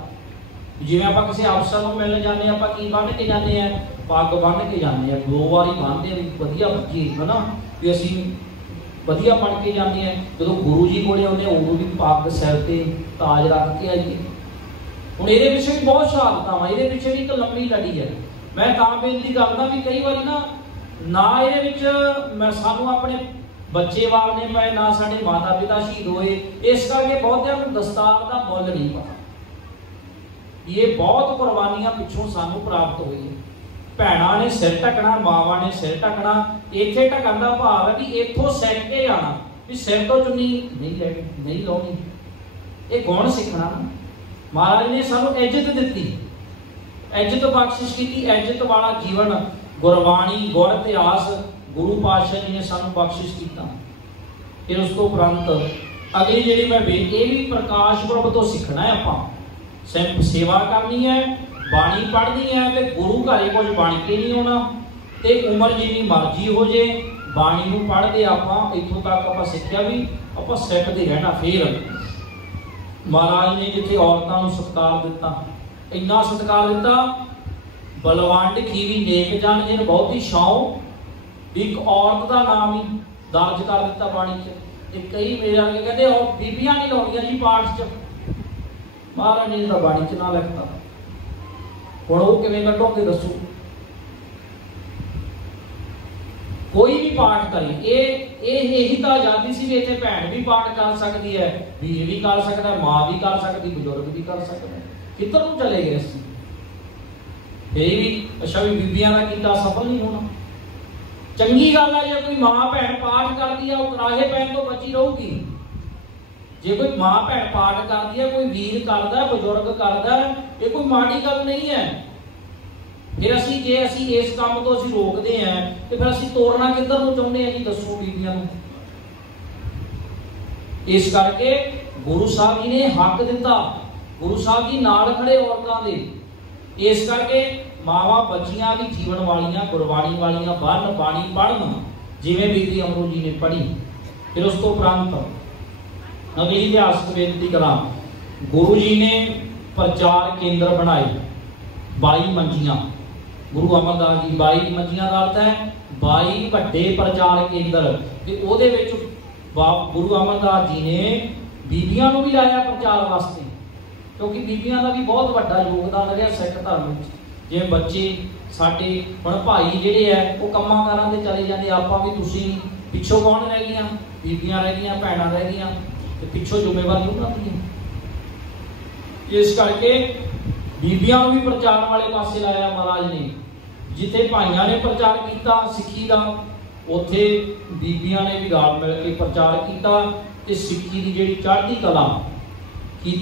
ਜਿਵੇਂ ਆਪਾਂ ਕਿਸੇ ਅਫਸਰ ਨੂੰ ਮਿਲਣ ਜਾਂਦੇ ਆਪਾਂ ਕੀ ਬੰਨ ਕੇ ਜਾਂਦੇ ਆ? ਪੱਗ ਬੰਨ ਕੇ ਜਾਂਦੇ ਆ। 2 ਵਾਰੀ ਬੰਨਦੇ ਆ, ਵਧੀਆ ਬੱਜੀ ਹਨਾ, ਵੀ ਅਸੀਂ ਵਧੀਆ ਬਣ ਕੇ ਜਾਂਦੇ ਆ। ਜਦੋਂ ਗੁਰੂ ਜੀ ਕੋਲੇ ਆਉਂਦੇ ਉਦੋਂ ਵੀ ਪੱਗ ਸਿਰ ਤੇ ਤਾਜ ਰੱਖ ਕੇ ਆਈਏ। ਹੁਣ ਇਹਦੇ ਪਿੱਛੇ ਵੀ ਬਹੁਤ ਸ਼ਹਾਦਤਾਂ ਵਾ, ਇਹਦੇ ਪਿੱਛੇ ਵੀ ਇੱਕ ਲੰਮੀ ਲੜੀ ਹੈ। ਮੈਂ ਤਾਂ ਬੇਨਤੀ ਕਰਦਾ ਵੀ ਕਈ ਵਾਰੀ ਨਾ ਇਹਦੇ ਵਿੱਚ ਸਾਨੂੰ ਆਪਣੇ ਬੱਚੇ ਵਾਲਨੇ ਪਏ, ਨਾ ਸਾਡੇ ਮਾਤਾ ਪਿਤਾ ਸ਼ਹੀਦ ਹੋਏ। ਇਸ ਕਰਕੇ ਬਹੁਤਿਆਂ ਨੂੰ ਦਸਤਾਰ ਦਾ ਮੁੱਲ ਨਹੀਂ ਪਤਾ। ਇਹ ਬਹੁਤ ਕੁਰਬਾਨੀਆਂ ਪਿੱਛੋਂ ਸਾਨੂੰ ਪ੍ਰਾਪਤ ਹੋਈ ਹੈ। ਭੈਣਾਂ ਨੇ ਸਿਰ ਢੱਕਣਾ, ਮਾਵਾਂ ਨੇ ਸਿਰ ਢੱਕਣਾ। ਇੱਥੇ ਢੱਕਣ ਦਾ ਭਾਵ ਹੈ ਕਿ ਇੱਥੋਂ ਸਿੱਖ ਕੇ ਜਾਣਾ ਵੀ ਸਿਰ ਤੋਂ ਚੁੰਨੀ ਨਹੀਂ ਲੈਣੀ, ਨਹੀਂ ਲਾਉਣੀ। ਇਹ ਗੁਣ ਸਿੱਖਣਾ ਨਾ। ਮਹਾਰਾਜ ਨੇ ਸਾਨੂੰ ਇੱਜ਼ਤ ਦਿੱਤੀ, ਇੱਜ਼ਤ ਬਖਸ਼ਿਸ਼ ਕੀਤੀ, ਇੱਜ਼ਤ ਵਾਲਾ ਜੀਵਨ, ਗੁਰਬਾਣੀ, ਗੁਰ ਇਤਿਹਾਸ ਗੁਰੂ ਪਾਤਸ਼ਾਹ ਜੀ ਨੇ ਸਾਨੂੰ ਬਖਸ਼ਿਸ਼ ਕੀਤਾ। ਫਿਰ ਉਸ ਤੋਂ ਉਪਰੰਤ ਅਗਲੀ ਜਿਹੜੀ ਮੈਂ ਇਹ ਵੀ ਪ੍ਰਕਾਸ਼ ਪੁਰਬ ਤੋਂ ਸਿੱਖਣਾ ਹੈ। ਆਪਾਂ ਸੇਵਾ ਕਰਨੀ ਹੈ, ਬਾਣੀ ਪੜ੍ਹਨੀ ਹੈ, ਤੇ ਗੁਰੂ ਘਰੇ ਕੁਝ ਬਣ ਕੇ ਨਹੀਂ ਆਉਣਾ। ਤੇ ਉਮਰ ਜਿੰਨੀ ਮਰਜ਼ੀ ਹੋ ਜੇ, ਬਾਣੀ ਨੂੰ ਪੜ੍ਹਦੇ ਆਪਾਂ ਇੱਥੋਂ ਤੱਕ ਆਪਾਂ ਸਿੱਖਿਆ ਵੀ ਆਪਾਂ ਸਿੱਖਦੇ ਰਹਿਣਾ। ਫਿਰ ਮਹਾਰਾਜ ਨੇ ਜਿੱਥੇ ਔਰਤਾਂ ਨੂੰ ਸਤਿਕਾਰ ਦਿੱਤਾ, ਇੰਨਾ ਸਤਿਕਾਰ ਦਿੱਤਾ, ਬਲਵੰਡ ਖੀਵੀ ਨੇਕ ਜਨ ਜਿਨ ਬਹੁਤੀ ਛਾਉ, ਇੱਕ ਔਰਤ ਦਾ ਨਾਮ ਹੀ ਦਰਜ ਕਰ ਦਿੱਤਾ ਬਾਣੀ 'ਚ। ਤੇ ਕਈ ਮੇਰੇ ਵਰਗੇ ਕਹਿੰਦੇ ਉਹ ਬੀਬੀਆਂ ਨਹੀਂ ਲਾਉਂਦੀਆਂ ਜੀ ਪਾਠ 'ਚ। ਮਹਾਰਾਜ ਨੇ ਤਾਂ ਬਾਣੀ 'ਚ ਨਾ ਲਿਖਤਾ। ਹੁਣ ਉਹ ਕਿਵੇਂ ਕੱਢੋਗੇ ਦੱਸੋ? ਕੋਈ ਵੀ ਪਾਠ ਕਰੇ, ਇਹੀ ਤਾਂ ਆਜ਼ਾਦੀ ਸੀ ਵੀ ਇੱਥੇ ਭੈਣ ਵੀ ਪਾਠ ਕਰ ਸਕਦੀ ਹੈ, ਵੀਰ ਵੀ ਕਰ ਸਕਦਾ, ਮਾਂ ਵੀ ਕਰ ਸਕਦੀ, ਬਜ਼ੁਰਗ ਵੀ ਕਰ ਸਕਦਾ। ਕਿੱਧਰ ਨੂੰ ਚਲੇ ਗਏ ਅਸੀਂ? ਇਹ ਵੀ ਅੱਛਾ ਵੀ ਬੀਬੀਆਂ ਦਾ ਕੀਤਾ ਸਫਲ ਨਹੀਂ ਹੋਣਾ। ਚੰਗੀ ਗੱਲ ਹੈ ਜੇ ਕੋਈ ਮਾਂ ਭੈਣ ਪਾਠ ਕਰਦੀ ਹੈ, ਉਹ ਕਰਾਹੇ ਪੈਣ ਤੋਂ ਬਚੀ ਰਹੂਗੀ। ਜੇ ਕੋਈ ਮਾਂ ਭੈਣ ਪਾਠ ਕਰਦੀ ਹੈ, ਕੋਈ ਵੀਰ ਕਰਦਾ, ਬਜ਼ੁਰਗ ਕਰਦਾ, ਇਹ ਕੋਈ ਮਾੜੀ ਗੱਲ ਨਹੀਂ ਹੈ। ਫਿਰ ਜੇ ਅਸੀਂ ਇਸ ਕੰਮ ਤੋਂ ਅਸੀਂ ਰੋਕਦੇ ਹਾਂ ਤੇ ਫਿਰ ਅਸੀਂ ਤੋੜਨਾ ਕਿੱਧਰ ਨੂੰ ਚਾਹੁੰਦੇ ਹਾਂ ਜੀ? ਦੱਸੋ ਬੀਬੀਆਂ ਨੂੰ। ਇਸ ਕਰਕੇ ਗੁਰੂ ਸਾਹਿਬ ਜੀ ਨੇ ਹੱਕ ਦਿੱਤਾ, ਗੁਰੂ ਸਾਹਿਬ ਜੀ ਨਾਲ ਖੜੇ ਔਰਤਾਂ ਦੇ। ਇਸ ਕਰਕੇ ਮਾਵਾਂ ਬੱਚੀਆਂ ਵੀ ਜੀਵਨ ਵਾਲੀਆਂ, ਗੁਰਬਾਣੀ ਵਾਲੀਆਂ ਬਣ, ਬਾਣੀ ਪੜ੍ਹਨ, ਜਿਵੇਂ ਬੀਬੀ ਅਮਰੂ ਜੀ ਨੇ ਪੜ੍ਹੀ। ਫਿਰ ਉਸ ਤੋਂ ਉਪਰੰਤ ਅਗਲੀ ਇਤਿਹਾਸਕ ਬੇਨਤੀ ਕਰਾਂ। ਗੁਰੂ ਜੀ ਨੇ ਪ੍ਰਚਾਰ ਕੇਂਦਰ ਬਣਾਏ 22 ਮੰਜੀਆਂ। ਗੁਰੂ ਅਮਰਦਾਸ ਜੀ 22 ਮੰਜੀਆਂ ਦਾ ਅਰਥ ਹੈ 22 ਵੱਡੇ ਪ੍ਰਚਾਰ ਕੇਂਦਰ। ਤੇ ਉਹਦੇ ਵਿੱਚ ਗੁਰੂ ਅਮਰਦਾਸ ਜੀ ਨੇ ਬੀਬੀਆਂ ਨੂੰ ਵੀ ਲਾਇਆ ਪ੍ਰਚਾਰ ਵਾਸਤੇ, ਕਿਉਂਕਿ ਬੀਬੀਆਂ ਦਾ ਵੀ ਬਹੁਤ ਵੱਡਾ ਯੋਗਦਾਨ ਰਿਹਾ ਸਿੱਖ ਧਰਮ ਵਿੱਚ। जिवें बच्चे साडे हुण भाई जिहड़े है वो कम्मां कारां ते चले जांदे, आपां भी तुसीं पिछों कौन रह गईयां, बीबियां रह गईयां, भैणां रह गईयां, ते पिछों जिम्मेवारी उन्हां दी। इस करके बीबियां नूं भी प्रचार वाले पासे लाया महाराज ने। जिथे भाइयों ने प्रचार किया सिक्खी का, उत्थे बीबियां ने भी गाल मिल के प्रचार किया ते सिक्खी की जिहड़ी चढ़ती कला की।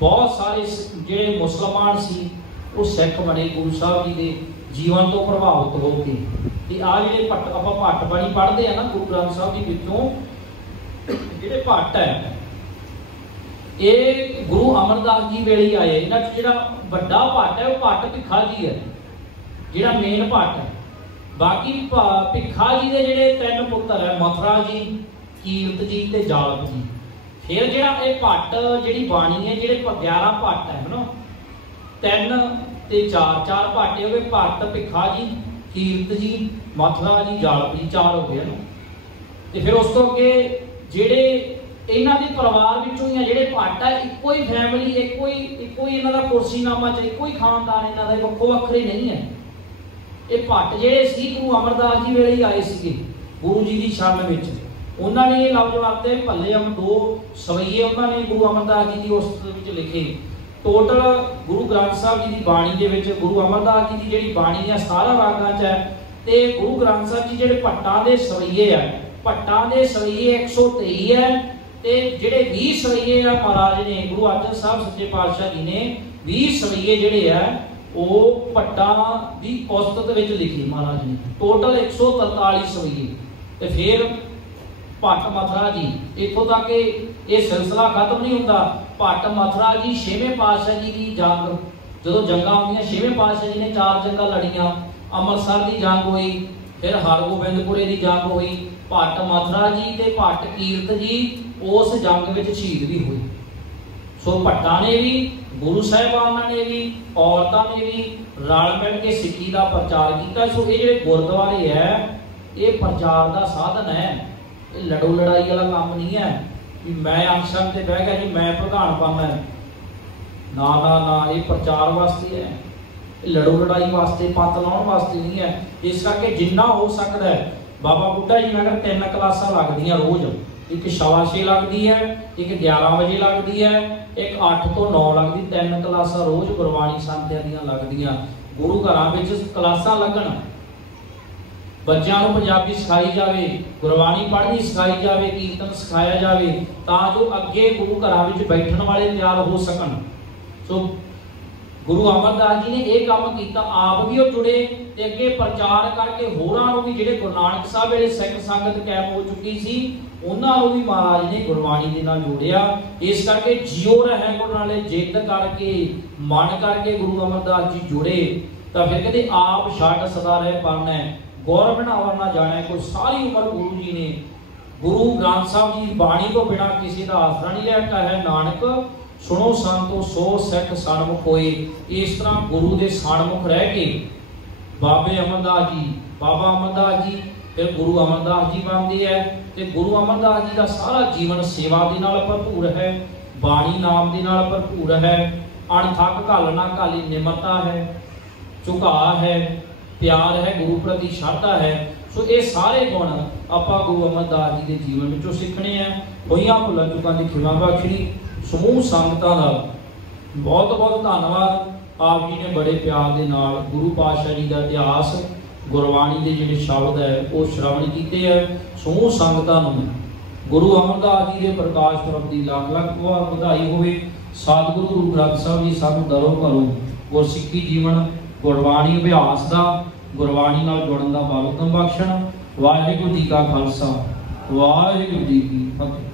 बहुत सारे जिहड़े मुसलमान सी वो सिख बने गुरु साहब जी के जीवन तो प्रभावित होकर। आ जिहड़े आपां भट्ट बाणी पढ़ते हैं ना गुरु ग्रंथ साहब जी विचों, जिहड़े भट्ट है ये गुरु अमरदास जी वेले ही आए। इन्हां च जिहड़ा वड्डा भट्ट है वो भट्ट भिखा जी है, जिहड़ा मेन भट्ट है। बाकी भिखा जी के जिहड़े 3 पुत्र है, मथुरा जी, कीरत जी ते जालप जी। फिर जिहड़ा ये भट्ट जिहड़ी बाणी है, जिहड़े 11 भट्ट है ना, 3 ते 4 भट्ट हो गए। भट्ट भिखा जी, कीरत जी, मथुरा जी, जालप जी, 4 हो गए ना। ते फिर उस तो अगे जिहड़े इन्हां दे परिवार विचों ही जिहड़े भट्ट है, इक्को ही फैमिली, इक्को ही इन्हां दा कुर्सीनामा च इक्को ही खानदान, इन्हां दा वक्खो वक्खरे नहीं है। ये भट्ट जिहड़े सी गुरु अमरदास जी वेले ही आए सीगे गुरु जी की शन विच। उन्होंने ये लफ्ज वरते भले हम 2 सवैये उन्होंने गुरु अमरदास जी की उस विच लिखे। टोटल गुरु ग्रंथ साहब जी की बाणी दे विच गुरु अमरदास जी की जिहड़ी बाणी है 17 रागां च है, ते गुरु ग्रंथ साहब जी जिहड़े भट्टां दे सवैये है, भट्टां दे सवैये 123 है, ते जिहड़े 20 सवैये है महाराज ने गुरु अर्जन साहब सच्चे पातशाह जी ने 20 सवैये जिहड़े है वो भट्टां दी औसत विच लिखी महाराज ने। टोटल 143 सवैये। ते फिर भट्ट मथुरा जी, इत्थों तक ये सिलसिला खत्म नहीं होता। भट्ट मथुरा जी 6वें पातशाह जी की जंग, जो जंगां होंदियां 6वें पातशाह जी ने 4 जंगां लड़ियां। अमृतसर की जंग हुई, फिर हरगोबिंदपुरे की जंग हुई। भट्ट मथुरा जी ते भट्ट कीरत जी उस जंग में शहीद भी हुए। सो भट्टां ने भी, गुरु साहिबाना ने भी, औरतां ने भी रल मिल के सिक्खी का प्रचार किया। सो ये जिहड़े गुरुद्वारे है ये प्रचार का साधन है, ये लड़ो लड़ाई वाला काम नहीं है कि मैं अनशन से बह गया जी मैं प्रधान बनना है। ना ना ना, ये प्रचार वास्ते है, लड़ो लड़ाई वास्ते, पत लाने वास्ते नहीं है। इस करके जिन्ना हो सकता है बाबा बुड्ढा जी नगर 3 क्लासां लगदियां रोज। एक 6:15 लगती है, एक 11 बजे लगती है, एक 8 तो 9 लगती। 3 क्लासां रोज गुरबाणी संत्यां दीयां लगदियां। गुरु घरां विच क्लासां लगन, बच्चों को पंजाबी सिखाई जाए, गुरबाणी पढ़नी सिखाई जाए, कीर्तन सिखाया जाए, तां जो अगे गुरु घरां विच बैठण वाले तैयार हो सकन। सो गुरु अमरदास जी ने यह काम किया, आप भी वो जुड़े ते अगे प्रचार करके होरां नूं भी, जिहड़े गुरु नानक साहब वेले सिख संगत कैम हो चुकी सी, उन्हां नूं भी महाराज ने गुरबाणी दे नाल जोड़िया। इस करके जियो रहे गुरु नाले जिद करके मन करके गुरु अमरदास जी जुड़े। तो फिर कहते आप छड्ड सदा रह पाना, गौर बनावा ना जाने। कोई सारी उम्र गुरु जी ने गुरु ग्रंथ साहब जी बाणी को बिना किसी का आसरा नहीं रहता है। नानक सुनो संतो सो सिख सन्मुख होए। इस तरह गुरु के सन्मुख रह के बाबे अमरदास जी, बाबा अमरदास जी, फिर गुरु अमरदास जी बनते हैं। तो गुरु अमरदास जी का सारा जीवन सेवा के नाल भरपूर है, बाणी नाम के नाल भरपूर है। अणथक घल ना घाली निमरता है, झुका है, प्यार है, गुरु प्रति श्रद्धा है। सो ये सारे गुण आपां गुरु अमरदास जी के जीवन विचों सीखने हैं। होइयां भुलां चुकां दी खिमा बख्शणी समूह संगतां दा बहुत बहुत धन्नवाद। आप जी ने बड़े प्यार के नाल गुरु पातशाह जी का इतिहास, गुरबाणी के जिहड़े शब्द है वो श्रवण किए हैं। समूह संगतां नूं गुरु अमरदास जी के प्रकाश पुरब की लख लख बधाई होवे। सतगुरु गुरु ग्रंथ साहब जी सानूं दरों घरों गुरसिੱਖੀ जीवन, गुरबाणी अभ्यास का, गुरबाणी नाल जुड़न का बल बख्शण। वाहिगुरू जी का खालसा, वाहिगुरू जी की फतेह।